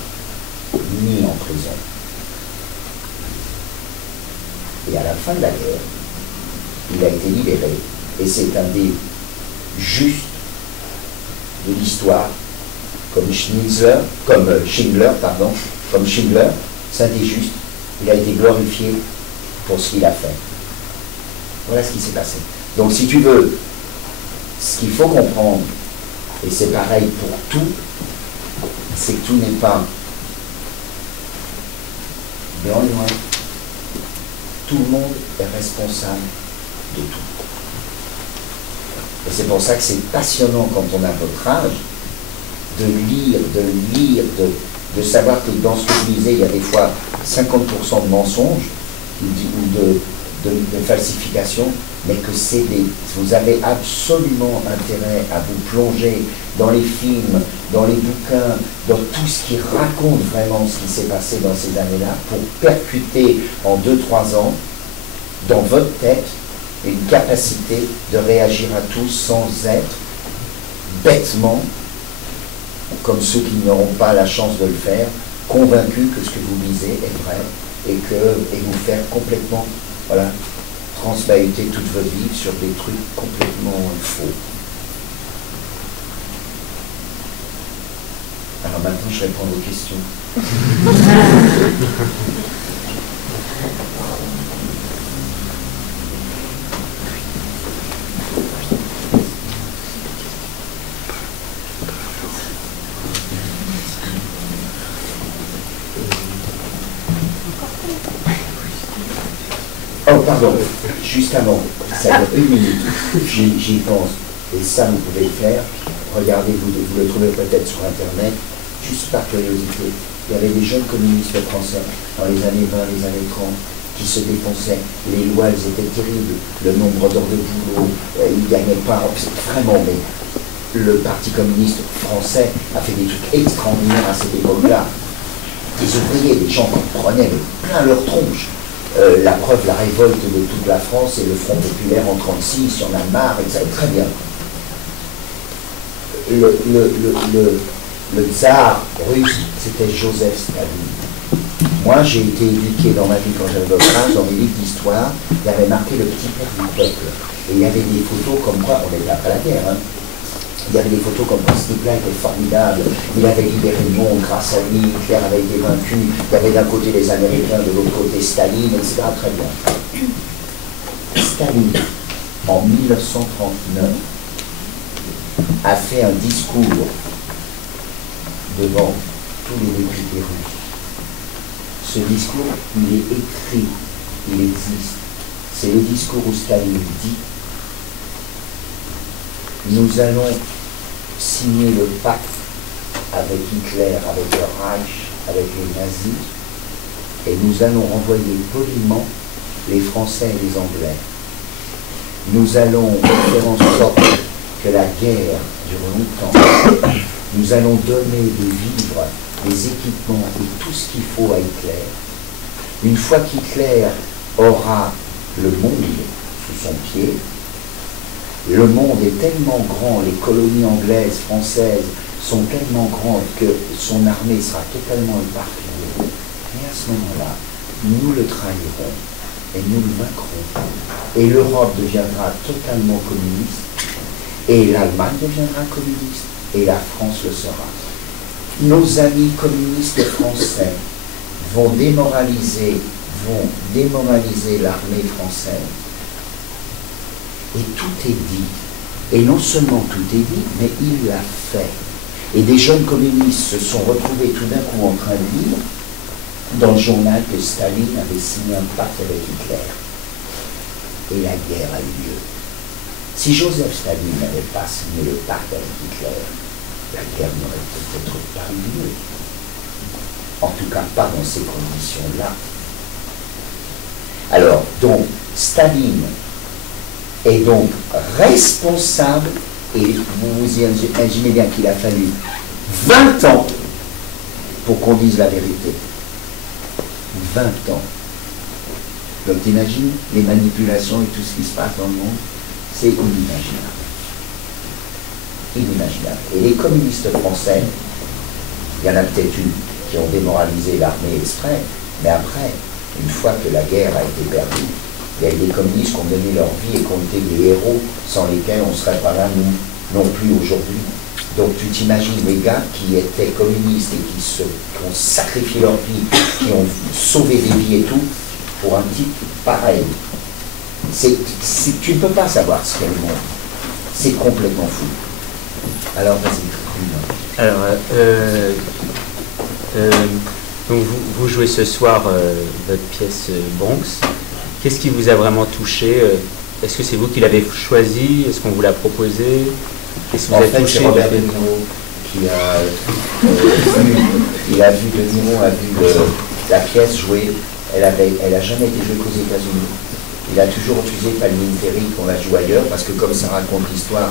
mis en prison. Et à la fin de la guerre, il a été libéré. Et c'est un des justes de l'histoire, comme Schindler, c'est un des justes. Il a été glorifié pour ce qu'il a fait. Voilà ce qui s'est passé. Donc si tu veux, ce qu'il faut comprendre, et c'est pareil pour tout, c'est que tout n'est pas blanc et noir. Tout le monde est responsable de tout. Et c'est pour ça que c'est passionnant quand on a votre âge de lire, de savoir que dans ce que je disais, il y a des fois 50% de mensonges ou de falsification, mais que vous avez absolument intérêt à vous plonger dans les films, dans les bouquins, dans tout ce qui raconte vraiment ce qui s'est passé dans ces années-là, pour percuter en 2-3 ans, dans votre tête, une capacité de réagir à tout sans être bêtement comme ceux qui n'auront pas la chance de le faire, convaincus que ce que vous lisez est vrai et vous faire complètement, voilà, transbahuter toute votre vie sur des trucs complètement faux. Alors maintenant, je réponds aux questions. Oh, pardon, juste avant, ça dure 1 minute, j'y pense, et ça vous pouvez le faire, regardez, vous le trouvez peut-être sur Internet, juste par curiosité. Il y avait des jeunes communistes français dans les années 20, les années 30, qui se défonçaient, les lois, elles étaient terribles, le nombre d'heures de boulot, ils ne gagnaient pas, vraiment, mais le Parti communiste français a fait des trucs extraordinaires à cette époque-là. Des ouvriers, des gens qui prenaient plein leur tronche. La preuve, la révolte de toute la France et le Front populaire en 1936, on a marre, et ça va très bien. Le tsar russe, c'était Joseph Staline. Moi, j'ai été éduqué dans ma vie quand j'avais votre âge, dans mes livres d'histoire, il y avait marqué le petit père du peuple. Et il y avait des photos comme quoi, on était après la guerre, hein. Il y avait des photos comme quoi ce type-là était formidable, il avait libéré le monde grâce à lui, Hitler avait été vaincu, il y avait d'un côté les Américains, de l'autre côté Staline, etc. Très bien. Staline, en 1939, a fait un discours devant tous les députés russes. Ce discours, il est écrit, il existe. C'est le discours où Staline dit « Nous allons signer le pacte avec Hitler, avec le Reich, avec les nazis, et nous allons renvoyer poliment les Français et les Anglais. Nous allons faire en sorte que la guerre dure longtemps. Nous allons donner des vivres, des équipements et tout ce qu'il faut à Hitler. Une fois qu'Hitler aura le monde sous son pied, le monde est tellement grand, les colonies anglaises, françaises sont tellement grandes que son armée sera totalement éparpillée. Et à ce moment-là, nous le trahirons et nous le vaincrons. Et l'Europe deviendra totalement communiste, et l'Allemagne deviendra communiste, et la France le sera. Nos amis communistes français vont démoraliser l'armée française. Et tout est dit. Et non seulement tout est dit, mais il l'a fait. Et des jeunes communistes se sont retrouvés tout d'un coup en train de lire dans le journal que Staline avait signé un pacte avec Hitler. Et la guerre a eu lieu. Si Joseph Staline n'avait pas signé le pacte avec Hitler, la guerre n'aurait peut-être pas eu lieu. En tout cas, pas dans ces conditions-là. Alors, donc, Staline est donc responsable, et vous vous imaginez bien qu'il a fallu 20 ans pour qu'on dise la vérité. 20 ans. Donc t'imagines les manipulations et tout ce qui se passe dans le monde, c'est inimaginable. Inimaginable. Et les communistes français, il y en a peut-être eu qui ont démoralisé l'armée exprès, mais après, une fois que la guerre a été perdue, il y a eu des communistes qui ont donné leur vie et qui ont été des héros sans lesquels on ne serait pas là, nous, non plus aujourd'hui. Donc tu t'imagines les gars qui étaient communistes et qui ont sacrifié leur vie, qui ont sauvé des vies et tout, pour un type pareil. Tu ne peux pas savoir ce qu'est le monde. C'est complètement fou. Alors vas-y. Alors, donc vous jouez ce soir votre pièce Bronx. Qu'est-ce qui vous a vraiment touché? Est-ce que c'est vous qui l'avez choisi? Est-ce qu'on vous l'a proposé? Qu'est-ce qui vous a touché? C'est Robert De Niro qui a vu De Niro a vu la pièce jouée. Elle a jamais été jouée qu'aux États-Unis. Il a toujours refusé Palminteri qu'on la joue ailleurs, parce que comme ça raconte l'histoire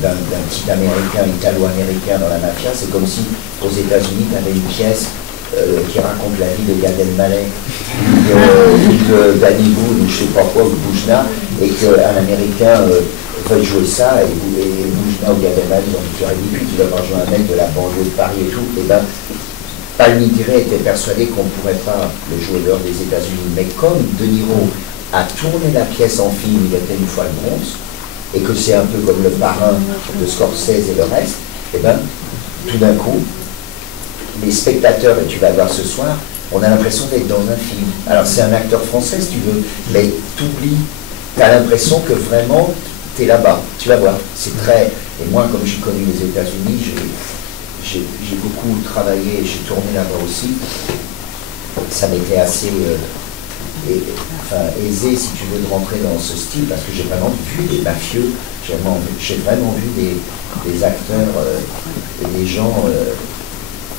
d'un petit Américain, italo-américain dans la mafia, c'est comme si aux États-Unis, tu avais une pièce qui raconte la vie de Gad Elmaleh, ou de Danny Boone, ou je sais pas quoi, ou Boujna, et qu'un Américain veuille jouer ça, et Boujna ou Gad Elmaleh, ils ont dit c'est ridicule, tu vas jouer un mec de la banlieue de Paris et tout, et ben Palminteri était persuadé qu'on ne pourrait pas le jouer dehors des États-Unis, mais comme De Niro a tourné la pièce en film, il était une fois le Bronx, et que c'est un peu comme le parrain de Scorsese et le reste, et bien, tout d'un coup, les spectateurs, et tu vas voir ce soir, on a l'impression d'être dans un film. Alors c'est un acteur français si tu veux, mais t'oublies, tu as l'impression que vraiment, tu es là-bas. Tu vas voir, c'est très... Et moi, comme j'ai connu les États-Unis, j'ai beaucoup travaillé, j'ai tourné là-bas aussi. Ça m'était assez aisé, si tu veux, de rentrer dans ce style, parce que j'ai vraiment vu des mafieux, j'ai vraiment vu des acteurs et des gens,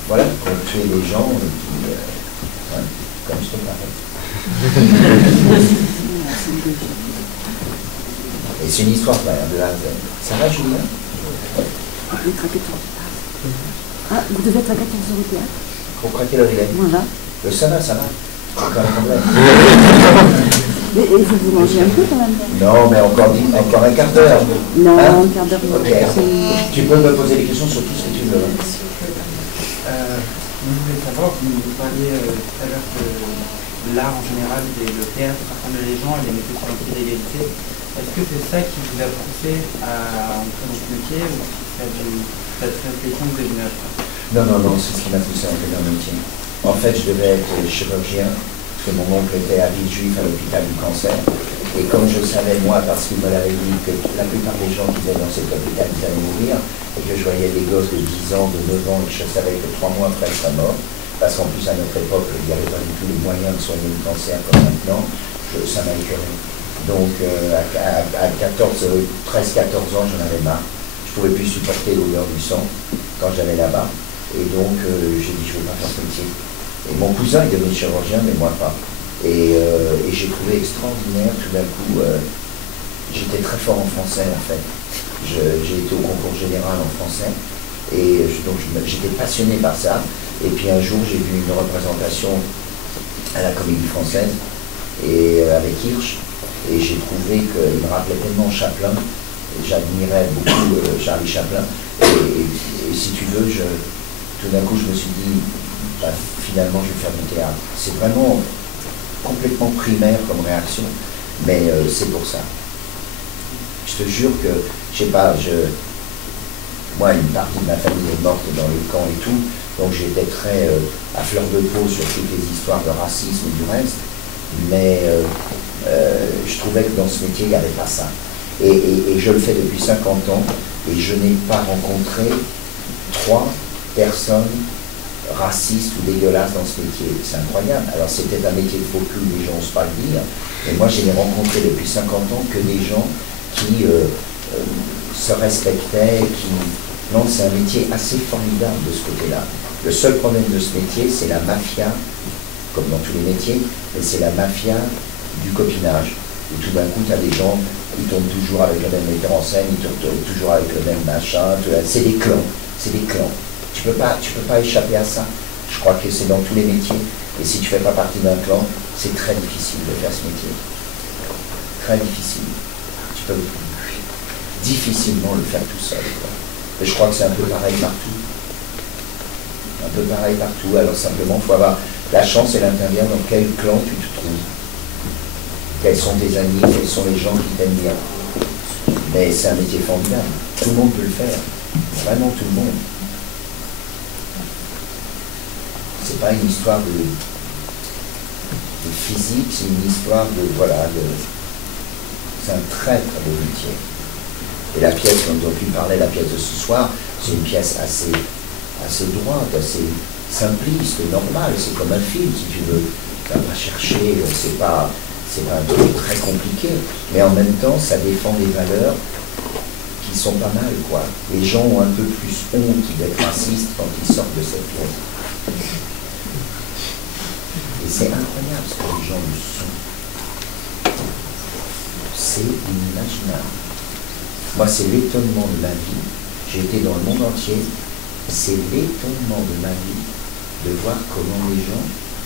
voilà, qui ont tué des gens, comme je te parlais. Et c'est une histoire vraie, de la Ça va, Julien? Ah, vous devez être à 14h au théâtre. Pour craquer le relais. Voilà. Ça va. Aucun problème. Et vous mangez un peu quand même? Non, mais encore un quart d'heure. Non, hein? un quart d'heure. Ok. Tu peux me poser des questions sur tout ce que tu veux. Je voulais savoir, vous parliez tout à l'heure de l'art en général, le théâtre, rassembler les gens et les mettre sur un pied d'égalité. Est-ce que c'est ça qui vous a poussé à entrer dans ce métier ou c'est cette réflexion que vous avez venue après? Non, c'est ce qui m'a poussé à entrer dans le métier. En fait, je devais être chirurgien, parce que mon oncle était à Villejuif à l'hôpital du cancer. Et comme je savais, moi, parce qu'il me l'avait dit, que la plupart des gens qui étaient dans cet hôpital, ils allaient mourir, et que je voyais des gosses de 10 ans, de 9 ans, et que je savais que 3 mois après, ils seraient morts, parce qu'en plus, à notre époque, il n'y avait pas du tout les moyens de soigner le cancer comme maintenant, ça m'a écœuré. Donc, à 13-14 ans, j'en avais marre. Je ne pouvais plus supporter l'odeur du sang quand j'allais là-bas. Et donc, j'ai dit, je ne veux pas faire ce métier. Et mon cousin est devenu chirurgien, mais moi pas. Et j'ai trouvé extraordinaire, tout d'un coup, j'étais très fort en français en fait. J'ai été au concours général en français, et donc j'étais passionné par ça. Et puis un jour, j'ai vu une représentation à la Comédie Française, et avec Hirsch, et j'ai trouvé qu'il me rappelait tellement Chaplin, et j'admirais beaucoup Charlie Chaplin, et si tu veux, tout d'un coup, je me suis dit, bah, finalement, je vais faire du théâtre. C'est vraiment complètement primaire comme réaction, mais c'est pour ça. Je te jure que, je sais pas, moi, une partie de ma famille est morte dans les camps et tout, donc j'étais très à fleur de peau sur toutes les histoires de racisme et du reste, mais je trouvais que dans ce métier, il n'y avait pas ça. Et je le fais depuis 50 ans, et je n'ai pas rencontré 3 personnes racistes ou dégueulasses dans ce métier. C'est incroyable. Alors c'était un métier de faux cul, les gens n'osent pas le dire, mais moi, je n'ai rencontré depuis 50 ans que des gens qui se respectaient, Non, c'est un métier assez formidable de ce côté-là. Le seul problème de ce métier, c'est la mafia, comme dans tous les métiers, mais c'est la mafia du copinage. Et tout d'un coup, tu as des gens qui tournent toujours avec le même metteur en scène, ils tournent toujours avec le même machin. C'est des clans. C'est des clans. Tu peux pas échapper à ça. Je crois que c'est dans tous les métiers. Et si tu ne fais pas partie d'un clan, c'est très difficile de faire ce métier. Très difficile. Tu peux difficilement le faire tout seul, quoi. Et je crois que c'est un peu pareil partout. Un peu pareil partout. Alors simplement, il faut avoir la chance et l'intérieur dans quel clan tu te trouves. Quels sont tes amis, quels sont les gens qui t'aiment bien. Mais c'est un métier formidable. Tout le monde peut le faire. Vraiment tout le monde. C'est pas une histoire de physique, c'est une histoire c'est un très très beau métier. Et la pièce dont tu parlais, la pièce de ce soir, c'est une pièce assez droite, assez simpliste, normale. C'est comme un film, si tu veux. Tu vas pas chercher, c'est pas un truc très compliqué. Mais en même temps, ça défend des valeurs qui sont pas mal, quoi. Les gens ont un peu plus honte d'être racistes quand ils sortent de cette pièce. Et c'est incroyable ce que les gens le sont. C'est inimaginable. Moi, c'est l'étonnement de ma vie. J'ai été dans le monde entier. C'est l'étonnement de ma vie de voir comment les gens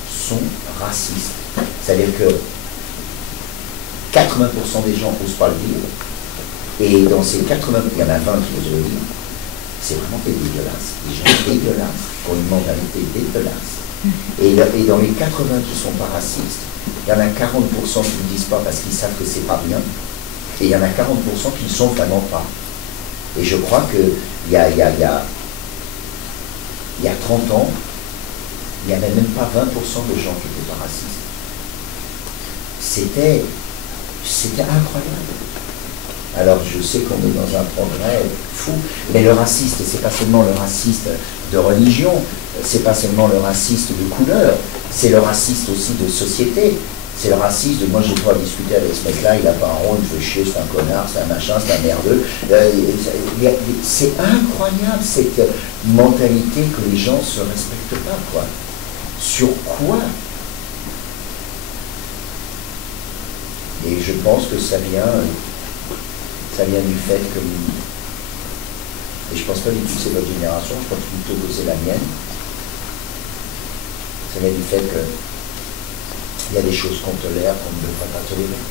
sont racistes. C'est-à-dire que 80% des gens n'osent pas le dire, et dans ces 80, il y en a 20 qui osent le dire, c'est vraiment dégueulasse. Des gens dégueulasses, qui ont une mentalité dégueulasse. Et dans les 80 qui ne sont pas racistes, il y en a 40% qui ne disent pas parce qu'ils savent que c'est pas bien, et il y en a 40% qui ne sont vraiment pas. Et je crois qu'il y a 30 ans, il n'y avait même pas 20% de gens qui n'étaient pas racistes. C'était incroyable. Alors je sais qu'on est dans un progrès fou, mais le raciste, c'est pas seulement le raciste de religion, c'est pas seulement le raciste de couleur, c'est le raciste aussi de société. C'est le raciste de moi j'ai pas discuté avec ce mec-là, il a pas un rond, il fait chier, c'est un connard, c'est un machin, c'est un merdeux. C'est incroyable cette mentalité que les gens se respectent pas, quoi. Sur quoi? Et je pense que ça vient du fait que, et je pense pas du tout que c'est votre génération, je pense plutôt que c'est la mienne, ça vient du fait que il y a des choses qu'on tolère qu'on ne devrait pas tolérer.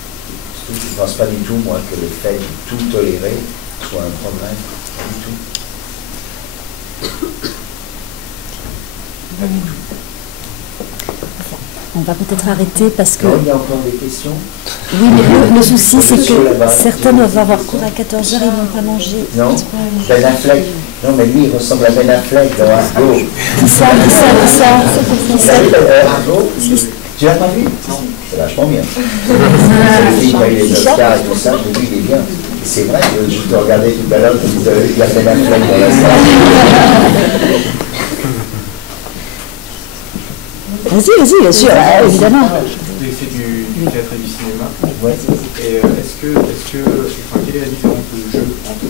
Je ne pense pas du tout, moi, que le fait de tout tolérer soit un problème. Pas du tout. Pas du tout. On va peut-être arrêter parce que... Non, il y a encore des questions? Oui, mais le souci, c'est que certains doivent avoir cours à 14h, ils n'ont pas mangé. Non, Ben Affleck. Non, mais lui, il ressemble à Ben Affleck dans Argo. Qui ça Argo? Tu l'as pas vu? Non. C'est vachement bien. C'est le film qui a eu les Oscars et tout ça, je dis, il est bien. C'est vrai que je te regardais tout à l'heure, il y a Ben Affleck dans la salle. Vas-y, bien sûr, évidemment. J'ai fait du théâtre et du cinéma. Ouais. Et quelle est la différence de jeu entre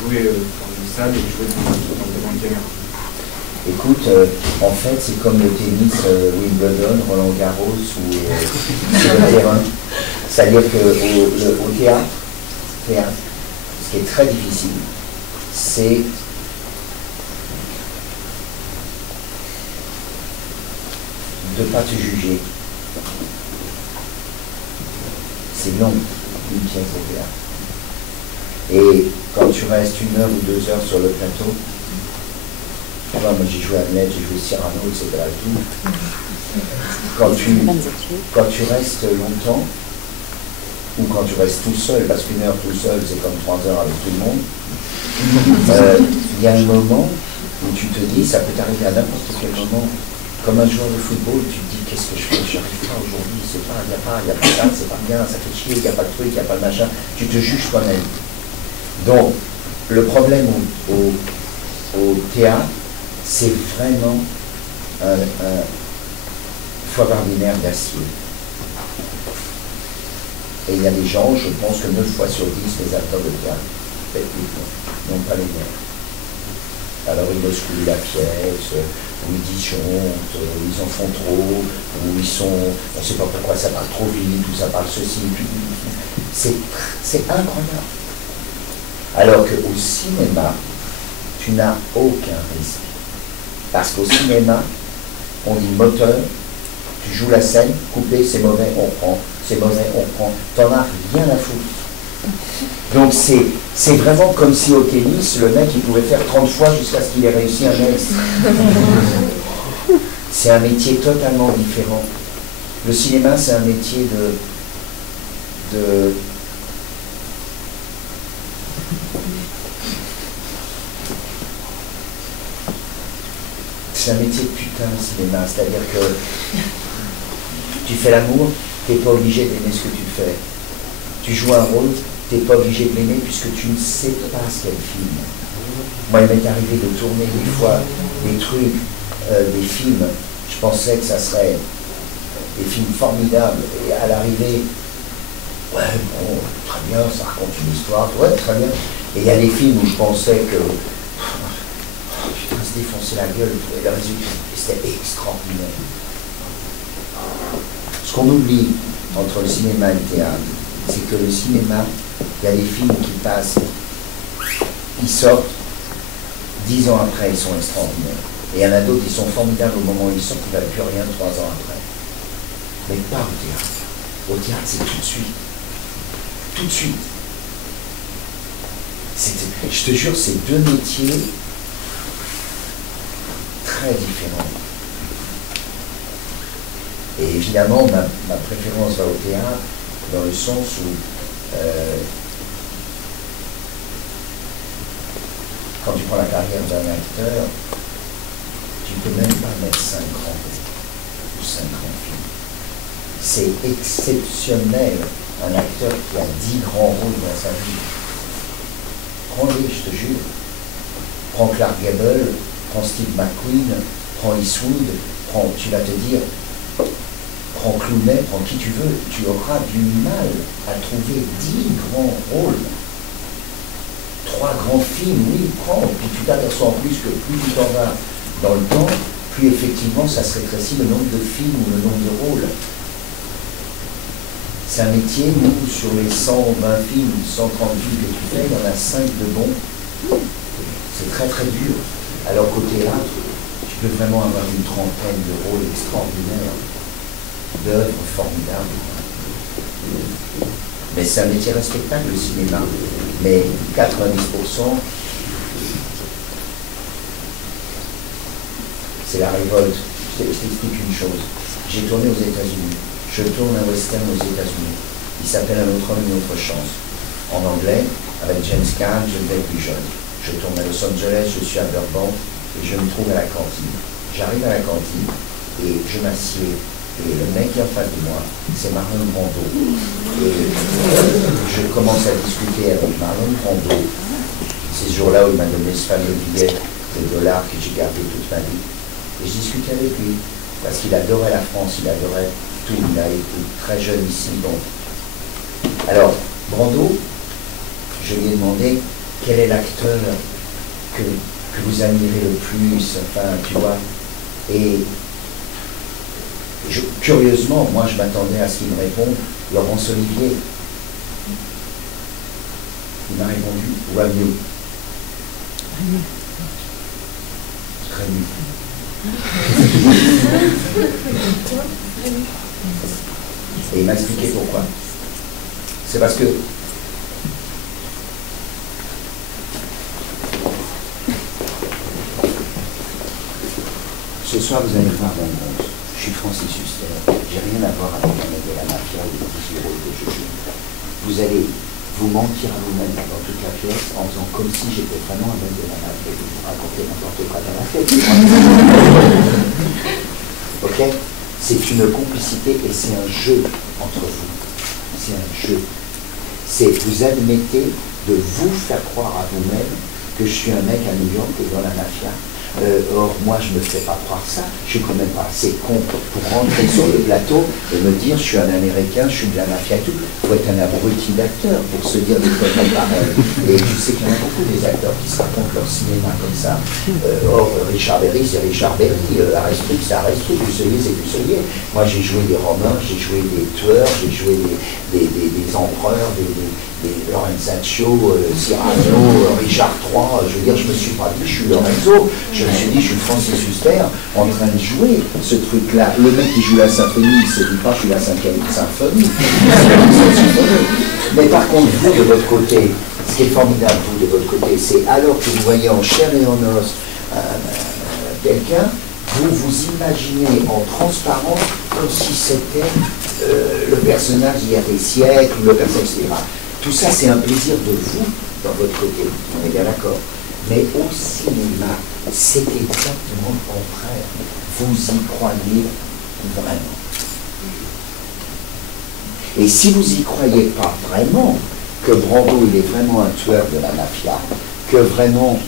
jouer dans une salle et jouer devant une caméra? Écoute, en fait, c'est comme le tennis, Wimbledon, Roland Garros ou sur le terrain. C'est-à-dire qu'au théâtre, ce qui est très difficile, c'est de ne pas te juger. C'est long, une pièce au théâtre. Et quand tu restes 1 heure ou 2 heures sur le plateau, moi j'ai joué Hamlet, j'ai joué Cyrano, etc. Et tout. Quand tu restes longtemps, ou quand tu restes tout seul, parce qu'1 heure tout seul, c'est comme 3 heures avec tout le monde, il y a un moment où tu te dis, ça peut t'arriver à n'importe quel moment, comme un joueur de football, tu te dis, qu'est-ce que je fais, j'arrive pas aujourd'hui, il n'y a pas ça, c'est pas bien, ça fait chier, il n'y a pas de truc, il n'y a pas de machin, tu te juges toi-même. Donc, le problème au théâtre, c'est vraiment il faut avoir des nerfs d'acier. Et il y a des gens, je pense que 9 fois sur 10, les acteurs de théâtre, n'ont pas les nerfs. Alors ils bousculent la pièce, ou ils disjonctent, ou ils en font trop, ou ils sont, on ne sait pas pourquoi ça parle trop vite, ou ça parle ceci, c'est incroyable. Alors qu'au cinéma, tu n'as aucun risque. Parce qu'au cinéma, on dit moteur, tu joues la scène, coupé, c'est mauvais, on reprend, c'est mauvais, on reprend. T'en as rien à foutre. Donc c'est vraiment comme si au tennis, le mec il pouvait faire 30 fois jusqu'à ce qu'il ait réussi un ace. C'est un métier totalement différent. Le cinéma, c'est un métier c'est un métier de putain, le cinéma. C'est-à-dire que tu fais l'amour, tu n'es pas obligé d'aimer ce que tu fais. Tu joues un rôle, tu n'es pas obligé de l'aimer puisque tu ne sais pas ce qu'elle filme. Moi, il m'est arrivé de tourner des fois des trucs, des films. Je pensais que ça serait des films formidables. Et à l'arrivée, ouais, bon, très bien, ça raconte une histoire, ouais, très bien. Et il y a des films où je pensais que se défoncer la gueule, et le résultat, c'était extraordinaire. Ce qu'on oublie entre le cinéma et le théâtre, c'est que le cinéma, il y a des films qui passent, ils sortent, 10 ans après, ils sont extraordinaires. Et il y en a d'autres qui sont formidables au moment où ils sortent, qui ne valent plus rien 3 ans après. Mais pas au théâtre. Au théâtre, c'est tout de suite. Tout de suite. Je te jure, c'est deux métiers très différents. Et évidemment, ma préférence va au théâtre, dans le sens où quand tu prends la carrière d'un acteur, tu ne peux même pas mettre 5 grands ou 5 grands films. C'est exceptionnel, un acteur qui a 10 grands rôles dans sa vie. Prends-les, je te jure. Prends Clark Gable, prends Steve McQueen, prends Eastwood, tu vas te dire, prends Clooney, prends qui tu veux, tu auras du mal à trouver 10 grands rôles. 3 grands films, oui, prends, puis tu t'aperçois en plus que plus tu t'en vas dans le temps, plus effectivement ça se rétrécit le nombre de films ou le nombre de rôles. C'est un métier, nous, sur les 120 films, 130 films que tu fais, il y en a 5 de bons. C'est très très dur. Alors qu'au théâtre, tu peux vraiment avoir une trentaine de rôles extraordinaires, d'œuvres formidables. Mais c'est un métier respectable, le cinéma. Mais 90%, c'est la révolte. Je t'explique une chose. J'ai tourné aux États-Unis. Je tourne un western aux États-Unis. Il s'appelle Un autre homme, une autre chance. En anglais, avec James Caan, je vais plus jeune. Je tourne à Los Angeles, je suis à Burbank et je me trouve à la cantine. J'arrive à la cantine et je m'assieds. Et le mec qui est en face de moi, c'est Marlon Brando. Et je commence à discuter avec Marlon Brando. C'est ce jour-là où il m'a donné ce fameux billet de dollars que j'ai gardé toute ma vie. Et je discutais avec lui, parce qu'il adorait la France, il adorait tout. Il a été très jeune ici. Donc. Alors, Brando, je lui ai demandé quel est l'acteur que vous admirez le plus, enfin, tu vois. Et curieusement, moi je m'attendais à ce qu'il me réponde Laurence Olivier. Il m'a répondu Rami. Rémi. Et il m'a expliqué pourquoi. C'est parce que ce soir vous allez voir mon monde. Je suis Francis Huster, j'ai rien à voir avec un mec de la mafia ou des rôles que je joue. Vous allez vous mentir à vous-même dans toute la pièce en faisant comme si j'étais vraiment un mec de la mafia et vous racontez n'importe quoi dans la fête. Ok? C'est une complicité et c'est un jeu entre vous. C'est un jeu. C'est vous admettez de vous faire croire à vous-même que je suis un mec à New York et dans la mafia. Or, moi, je ne me fais pas croire ça. Je suis quand même pas assez con pour rentrer sur le plateau et me dire je suis un Américain, je suis de la mafia et tout. Il faut être un abruti d'acteur pour se dire des choses pareilles. Et tu sais qu'il y en a beaucoup des acteurs qui se racontent leur cinéma comme ça. Or, Richard Berry, c'est Richard Berry. Aristide, c'est Aristide. Busselier, c'est Busselier. Moi, j'ai joué des Romains, j'ai joué des tueurs, j'ai joué des empereurs, des Lorenzaccio, Cyrano, Richard III. Je veux dire, je me suis pas dit je suis Lorenzo. Je me suis dit, je suis Francis Huster en train de jouer ce truc-là. Le mec qui joue la symphonie, il ne se dit pas, je suis la 5e symphonie. Mais par contre, vous, de votre côté, ce qui est formidable, vous, de votre côté, c'est alors que vous voyez en chair et en os quelqu'un, vous vous imaginez en transparence comme si c'était le personnage d'il y a des siècles, le personnage, etc. Tout ça, c'est un plaisir de vous, dans votre côté. On est bien d'accord. Mais au cinéma, c'est exactement le contraire. Vous y croyez vraiment. Et si vous n'y croyez pas vraiment, que Brando il est vraiment un tueur de la mafia, que vraiment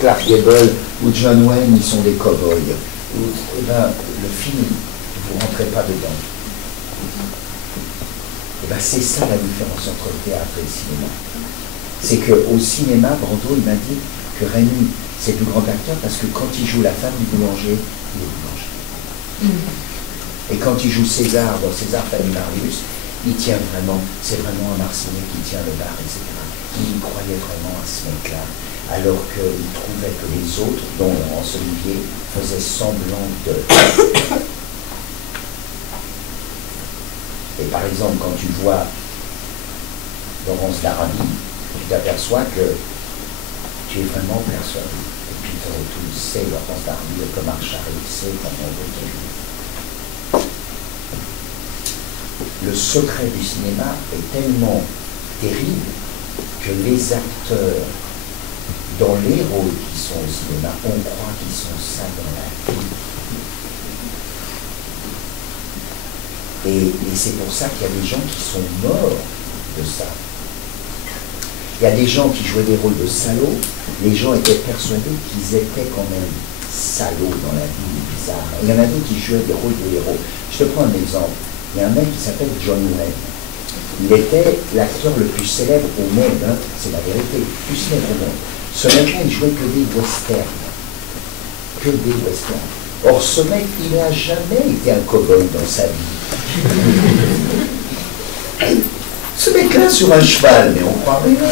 Clark Gable ou John Wayne ils sont des cow-boys, eh ben, le film, vous ne rentrez pas dedans. Eh ben, c'est ça la différence entre le théâtre et le cinéma. C'est qu'au cinéma, Brando, il m'a dit que Rémi, c'est le plus grand acteur parce que quand il joue la femme du boulanger, il est boulanger. Et quand il joue César, dans César Fanny Marius, il tient vraiment, c'est vraiment un Marseillais qui tient le bar, etc. Il croyait vraiment à ce mec-là, alors qu'il trouvait que les autres, dont Laurence Olivier, faisaient semblant de... Et par exemple, quand tu vois Laurence d'Arabie, tu t'aperçois que tu es vraiment personne. Et puis tout c'est Laurence d'Arabie, comme Archari, c'est comment on veut. Le secret du cinéma est tellement terrible que les acteurs, dans les rôles qui sont au cinéma, on croit qu'ils sont ça dans la vie. Et c'est pour ça qu'il y a des gens qui sont morts de ça. Il y a des gens qui jouaient des rôles de salauds, les gens étaient persuadés qu'ils étaient quand même salauds dans la vie, bizarre. Il y en a d'autres qui jouaient des rôles de héros. Je te prends un exemple. Il y a un mec qui s'appelle John Wayne. Il était l'acteur le plus célèbre au monde, hein, c'est la vérité, le plus célèbre au monde. Ce mec-là, il jouait que des westerns. Que des westerns. Or, ce mec, il n'a jamais été un cow-boy dans sa vie. Ce mec-là sur un cheval, mais on croit rien.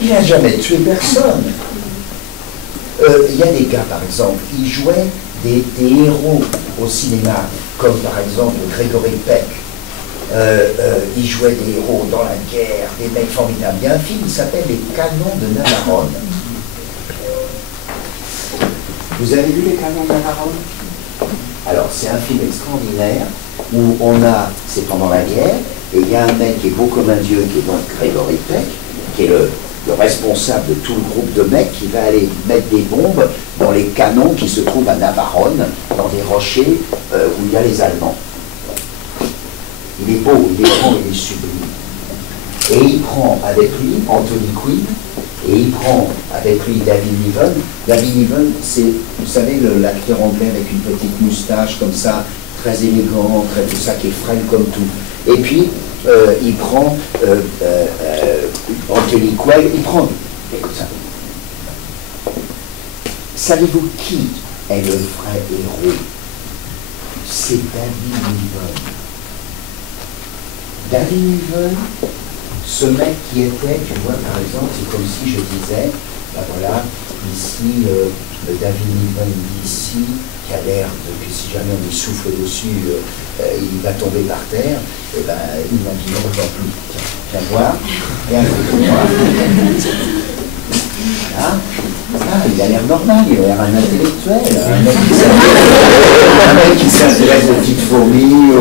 Il n'a jamais tué personne. Il y a des gars, par exemple, ils jouaient des héros au cinéma, comme par exemple Gregory Peck. Il jouait des héros dans la guerre, des mecs formidables. Il y a un film qui s'appelle Les Canons de Navarone. Vous avez vu Les Canons de Navarone? Alors, c'est un film extraordinaire où c'est pendant la guerre, et il y a un mec qui est beau comme un dieu, qui est donc Gregory Peck, qui est le responsable de tout le groupe de mecs qui va aller mettre des bombes dans les canons qui se trouvent à Navarone, dans des rochers où il y a les Allemands. Il est beau, il est grand, il est sublime. Et il prend avec lui Anthony Quinn, et il prend avec lui David Niven. David Niven, c'est, vous savez, l'acteur anglais avec une petite moustache comme ça, très élégant, très tout ça, qui est frêle comme tout. Et puis, il prend Anthony Quinn, il prend... Écoute ça. Savez-vous qui est le vrai héros? C'est David Niven. David Niven, ce mec qui était, tu vois, par exemple, c'est comme si je disais, ben voilà, ici, David Niven ici, qui a l'air que si jamais on lui souffle dessus, il va tomber par terre, et ben, imaginons dans plus. Viens voir, viens voir. Hein? Ah, il a l'air normal, il a l'air un intellectuel, un mec qui s'intéresse aux petites fourmis,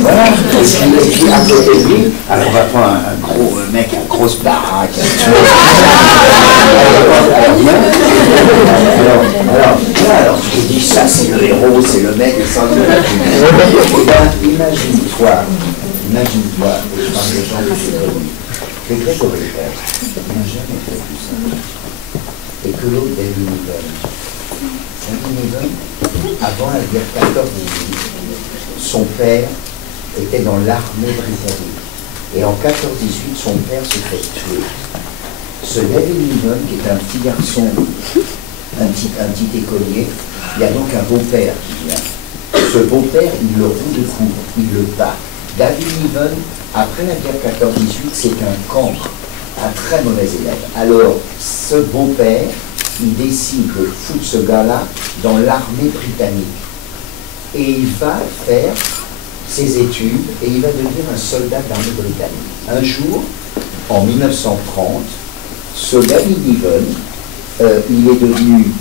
voilà. Et puis à côté de lui, alors on va prendre un gros mec, une grosse baraque. Alors tu te dis ça c'est le héros, c'est le mec, et sans le imagine-toi, et je parle des gens que j'ai connus. Que Gregory Peck n'a jamais fait tout ça. Et que l'autre, David Niven. David Niven, avant la guerre 14-18, son père était dans l'armée britannique. Et en 14-18, son père se fait tuer. Ce David Niven, qui est un petit garçon, un petit écolier, il y a donc un beau-père qui vient. Ce beau-père, il le roule de coups, il le bat. David Niven, après la guerre 14-18, c'est un cancre, un très mauvais élève. Alors, ce beau-père, il décide de foutre ce gars-là dans l'armée britannique. Et il va faire ses études et il va devenir un soldat de l'armée britannique. Un jour, en 1930, ce David Niven, il est devenu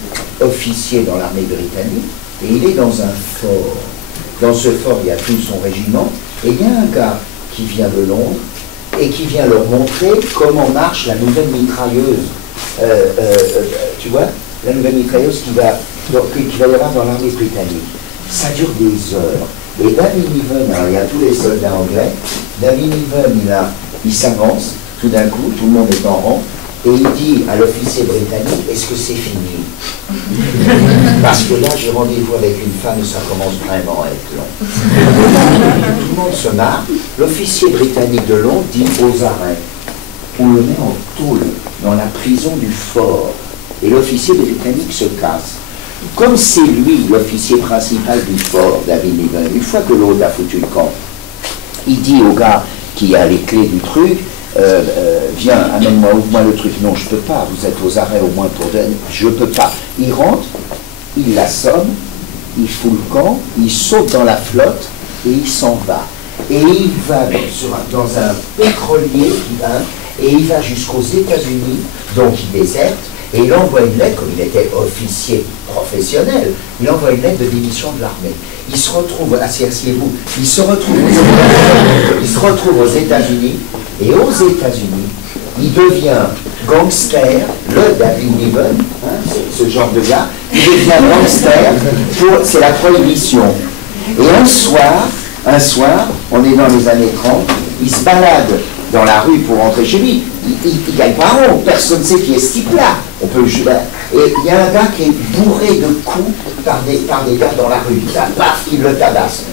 officier dans l'armée britannique et il est dans un fort. Dans ce fort, il y a tout son régiment et il y a un gars qui vient de Londres et qui vient leur montrer comment marche la nouvelle mitrailleuse. Tu vois, la nouvelle mitrailleuse qui va y avoir dans l'armée britannique. Ça dure des heures. Et David Niven, alors il y a tous les soldats anglais, David Niven, il s'avance, tout d'un coup, tout le monde est en rang, et il dit à l'officier britannique, est-ce que c'est fini? Parce que là, j'ai rendez-vous avec une femme et ça commence vraiment à être long. Tout le monde se marre. L'officier britannique de Londres dit aux arrêts. On le met en tôle dans la prison du fort. Et l'officier britannique se casse. Comme c'est lui, l'officier principal du fort, David Niven, une fois que l'autre a foutu le camp, il dit au gars qui a les clés du truc, viens, amène-moi, ouvre-moi le truc. Non, je peux pas, vous êtes aux arrêts au moins pour deux. Je peux pas. Il rentre, il l'assomme, il fout le camp, il saute dans la flotte et il s'en va. Et il va dans un pétrolier qui va, et il va jusqu'aux États-Unis, donc il déserte, et il envoie une lettre, comme il était officier professionnel, il envoie une lettre de démission de l'armée. Il se retrouve, asseyez-vous, il se retrouve aux États-Unis, et aux États-Unis, il devient gangster, le David Niven, hein, ce genre de gars, il devient gangster, c'est la prohibition. Et un soir, on est dans les années 30, il se balade dans la rue pour rentrer chez lui. Il gagne pas rond, personne ne sait qui est ce type-là. Et il y a un gars qui est bourré de coups par des gars dans la rue. Paf, il le tabasse.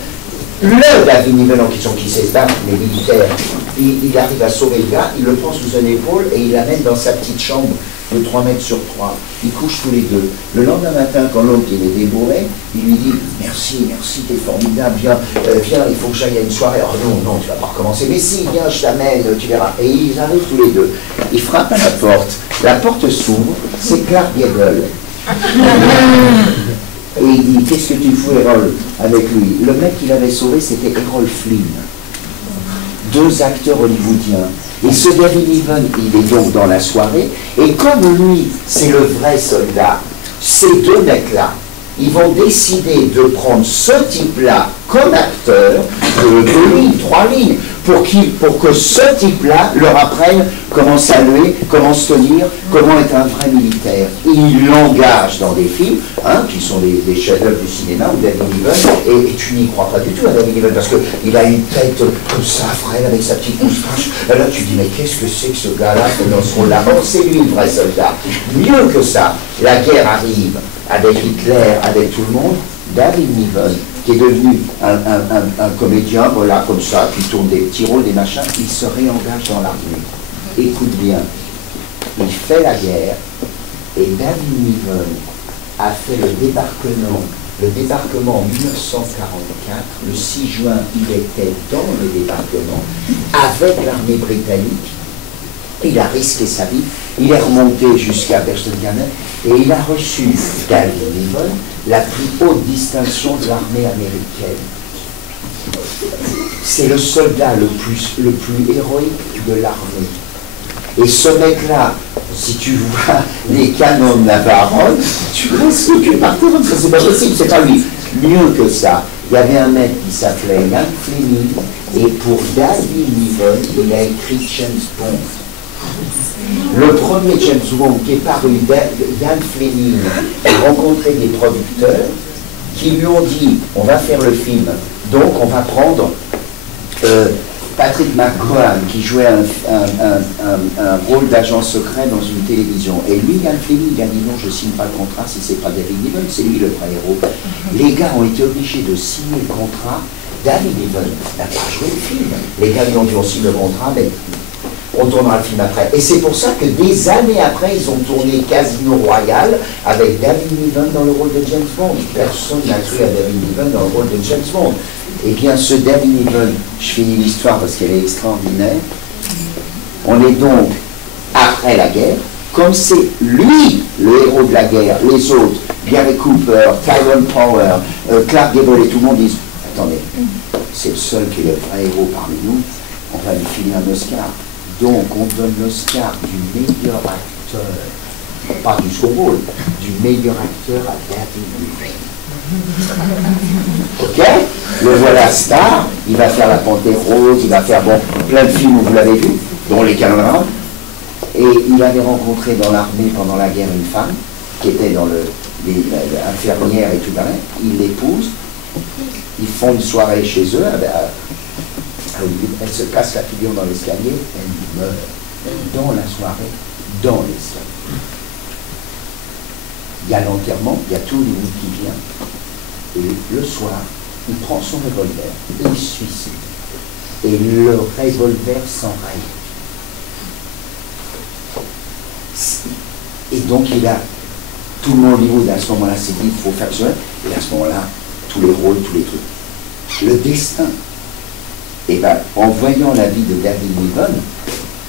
Le David Niven en question qui sait se battre, les militaires, il arrive à sauver le gars, il le prend sous une épaule et il l'amène dans sa petite chambre de 3 mètres sur 3. Ils couchent tous les deux. Le lendemain matin, quand l'autre il est débourré, il lui dit « Merci, t'es formidable, viens, il faut que j'aille à une soirée. » « Oh non, tu vas pas recommencer. Mais si, viens, je t'amène, tu verras. » Et ils arrivent tous les deux. Ils frappent à la porte s'ouvre, c'est Clark Gable. Et il dit, qu'est-ce que tu fous, Errol, avec lui? Le mec qu'il avait sauvé, c'était Errol Flynn. 2 acteurs hollywoodiens. Et ce David Niven, il est donc dans la soirée, et comme lui, c'est le vrai soldat, ces 2 mecs-là, ils vont décider de prendre ce type-là comme acteur, 2 lignes, 3 lignes, pour que ce type-là leur apprenne comment saluer, comment se tenir, comment être un vrai militaire. Et ils l'engagent dans des films, hein, qui sont des chefs-d'œuvre du cinéma, où David Niven, et tu n'y crois pas du tout à David Niven, parce qu'il a une tête comme ça, frêle, avec sa petite moustache. Là, tu dis, mais qu'est-ce que c'est que ce gars-là dans ce rôle-là? Bon, c'est lui le vrai soldat. Mieux que ça, la guerre arrive avec Hitler, avec tout le monde. David Niven, qui est devenu un comédien, voilà, comme ça, qui tourne des petits rôles, des machins, il se réengage dans l'armée. Écoute bien, il fait la guerre, et David Niven a fait le débarquement en 1944, le 6 juin, il était dans le débarquement, avec l'armée britannique. Il a risqué sa vie, il est remonté jusqu'à Berchtesgaden et il a reçu, David Niven, la plus haute distinction de l'armée américaine. C'est le soldat le plus héroïque de l'armée. Et ce mec-là, si tu vois les canons de Navarone, tu restes que par terre, parce que c'est pas possible, c'est pas lui. Mieux que ça, il y avait un mec qui s'appelait Ian Fleming, et pour David Niven, il a écrit James Bond. Le premier James Bond qui est paru, Ian Fleming a rencontré des producteurs qui lui ont dit on va faire le film, donc on va prendre Patrick McGowan qui jouait un rôle d'agent secret dans une télévision. Et lui, Ian Fleming, il a dit non, je ne signe pas le contrat si c'est pas David Niven, c'est lui le vrai héros. Les gars ont été obligés de signer le contrat. David Niven n'a pas joué le film. Les gars lui ont dit on signe le contrat, mais on tournera le film après. Et c'est pour ça que des années après, ils ont tourné Casino Royale avec David Niven dans le rôle de James Bond. Personne n'a cru à David Niven dans le rôle de James Bond. Eh bien, ce David Niven, je finis l'histoire parce qu'elle est extraordinaire. On est donc après la guerre. Comme c'est lui le héros de la guerre, les autres, Gary Cooper, Tyrone Power, Clark Gable et tout le monde disent attendez, c'est le seul qui est le vrai héros parmi nous, on va lui filer un Oscar. Donc on donne l'Oscar du meilleur acteur, pas du second rôle, du meilleur acteur à David Niven. Ok, le voilà star, il va faire La Panthère Rose, il va faire plein de films où vous l'avez vu, dont Les Canons. Et il avait rencontré dans l'armée pendant la guerre une femme qui était dans l'infirmière et tout ça. Il l'épouse, ils font une soirée chez eux, elle se casse la figure dans l'escalier, elle meurt dans la soirée, dans l'escalier. Il y a l'enterrement, il y a tout le monde qui vient. Et le soir, il prend son revolver et il se suicide. Et le revolver s'enraye. Et donc il a tout le monde au niveau à ce moment-là s'est dit il faut faire ça. Et à ce moment-là, tous les rôles, tous les trucs. Le destin. Et bien, en voyant la vie de David Niven,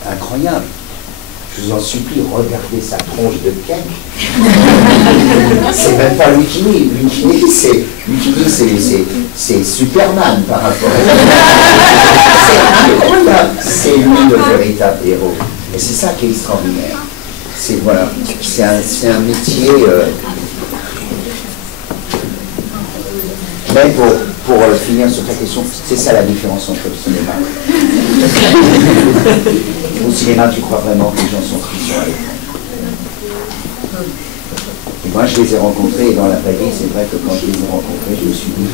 incroyable. Je vous en supplie, regardez sa tronche de cake. C'est même pas Lucky Lee. Lucky Lee, c'est Superman par rapport à... C'est lui le véritable héros. Et c'est ça qui est extraordinaire. C'est voilà, un métier... Mais pour finir sur ta question, c'est ça la différence entre le cinéma. Au cinéma, tu crois vraiment que les gens sont tristes à l'écran. Et moi, je les ai rencontrés, et dans la vraie vie, c'est vrai que quand je les ai rencontrés, je me suis dit,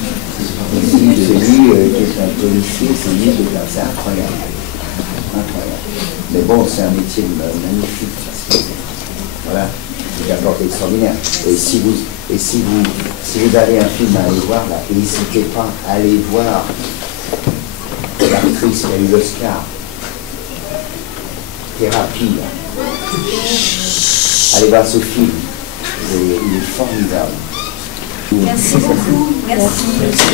c'est lui qui est un policier, c'est lui qui est un... C'est incroyable. Incroyable. Mais bon, c'est un métier magnifique. Voilà. C'est un porte extraordinaire. Et si vous avez un film à aller voir, là, n'hésitez pas à aller voir l'actrice qui a eu l'Oscar. Thérapie. Là. Allez voir ce film. Il est formidable. Merci beaucoup. Merci. Merci.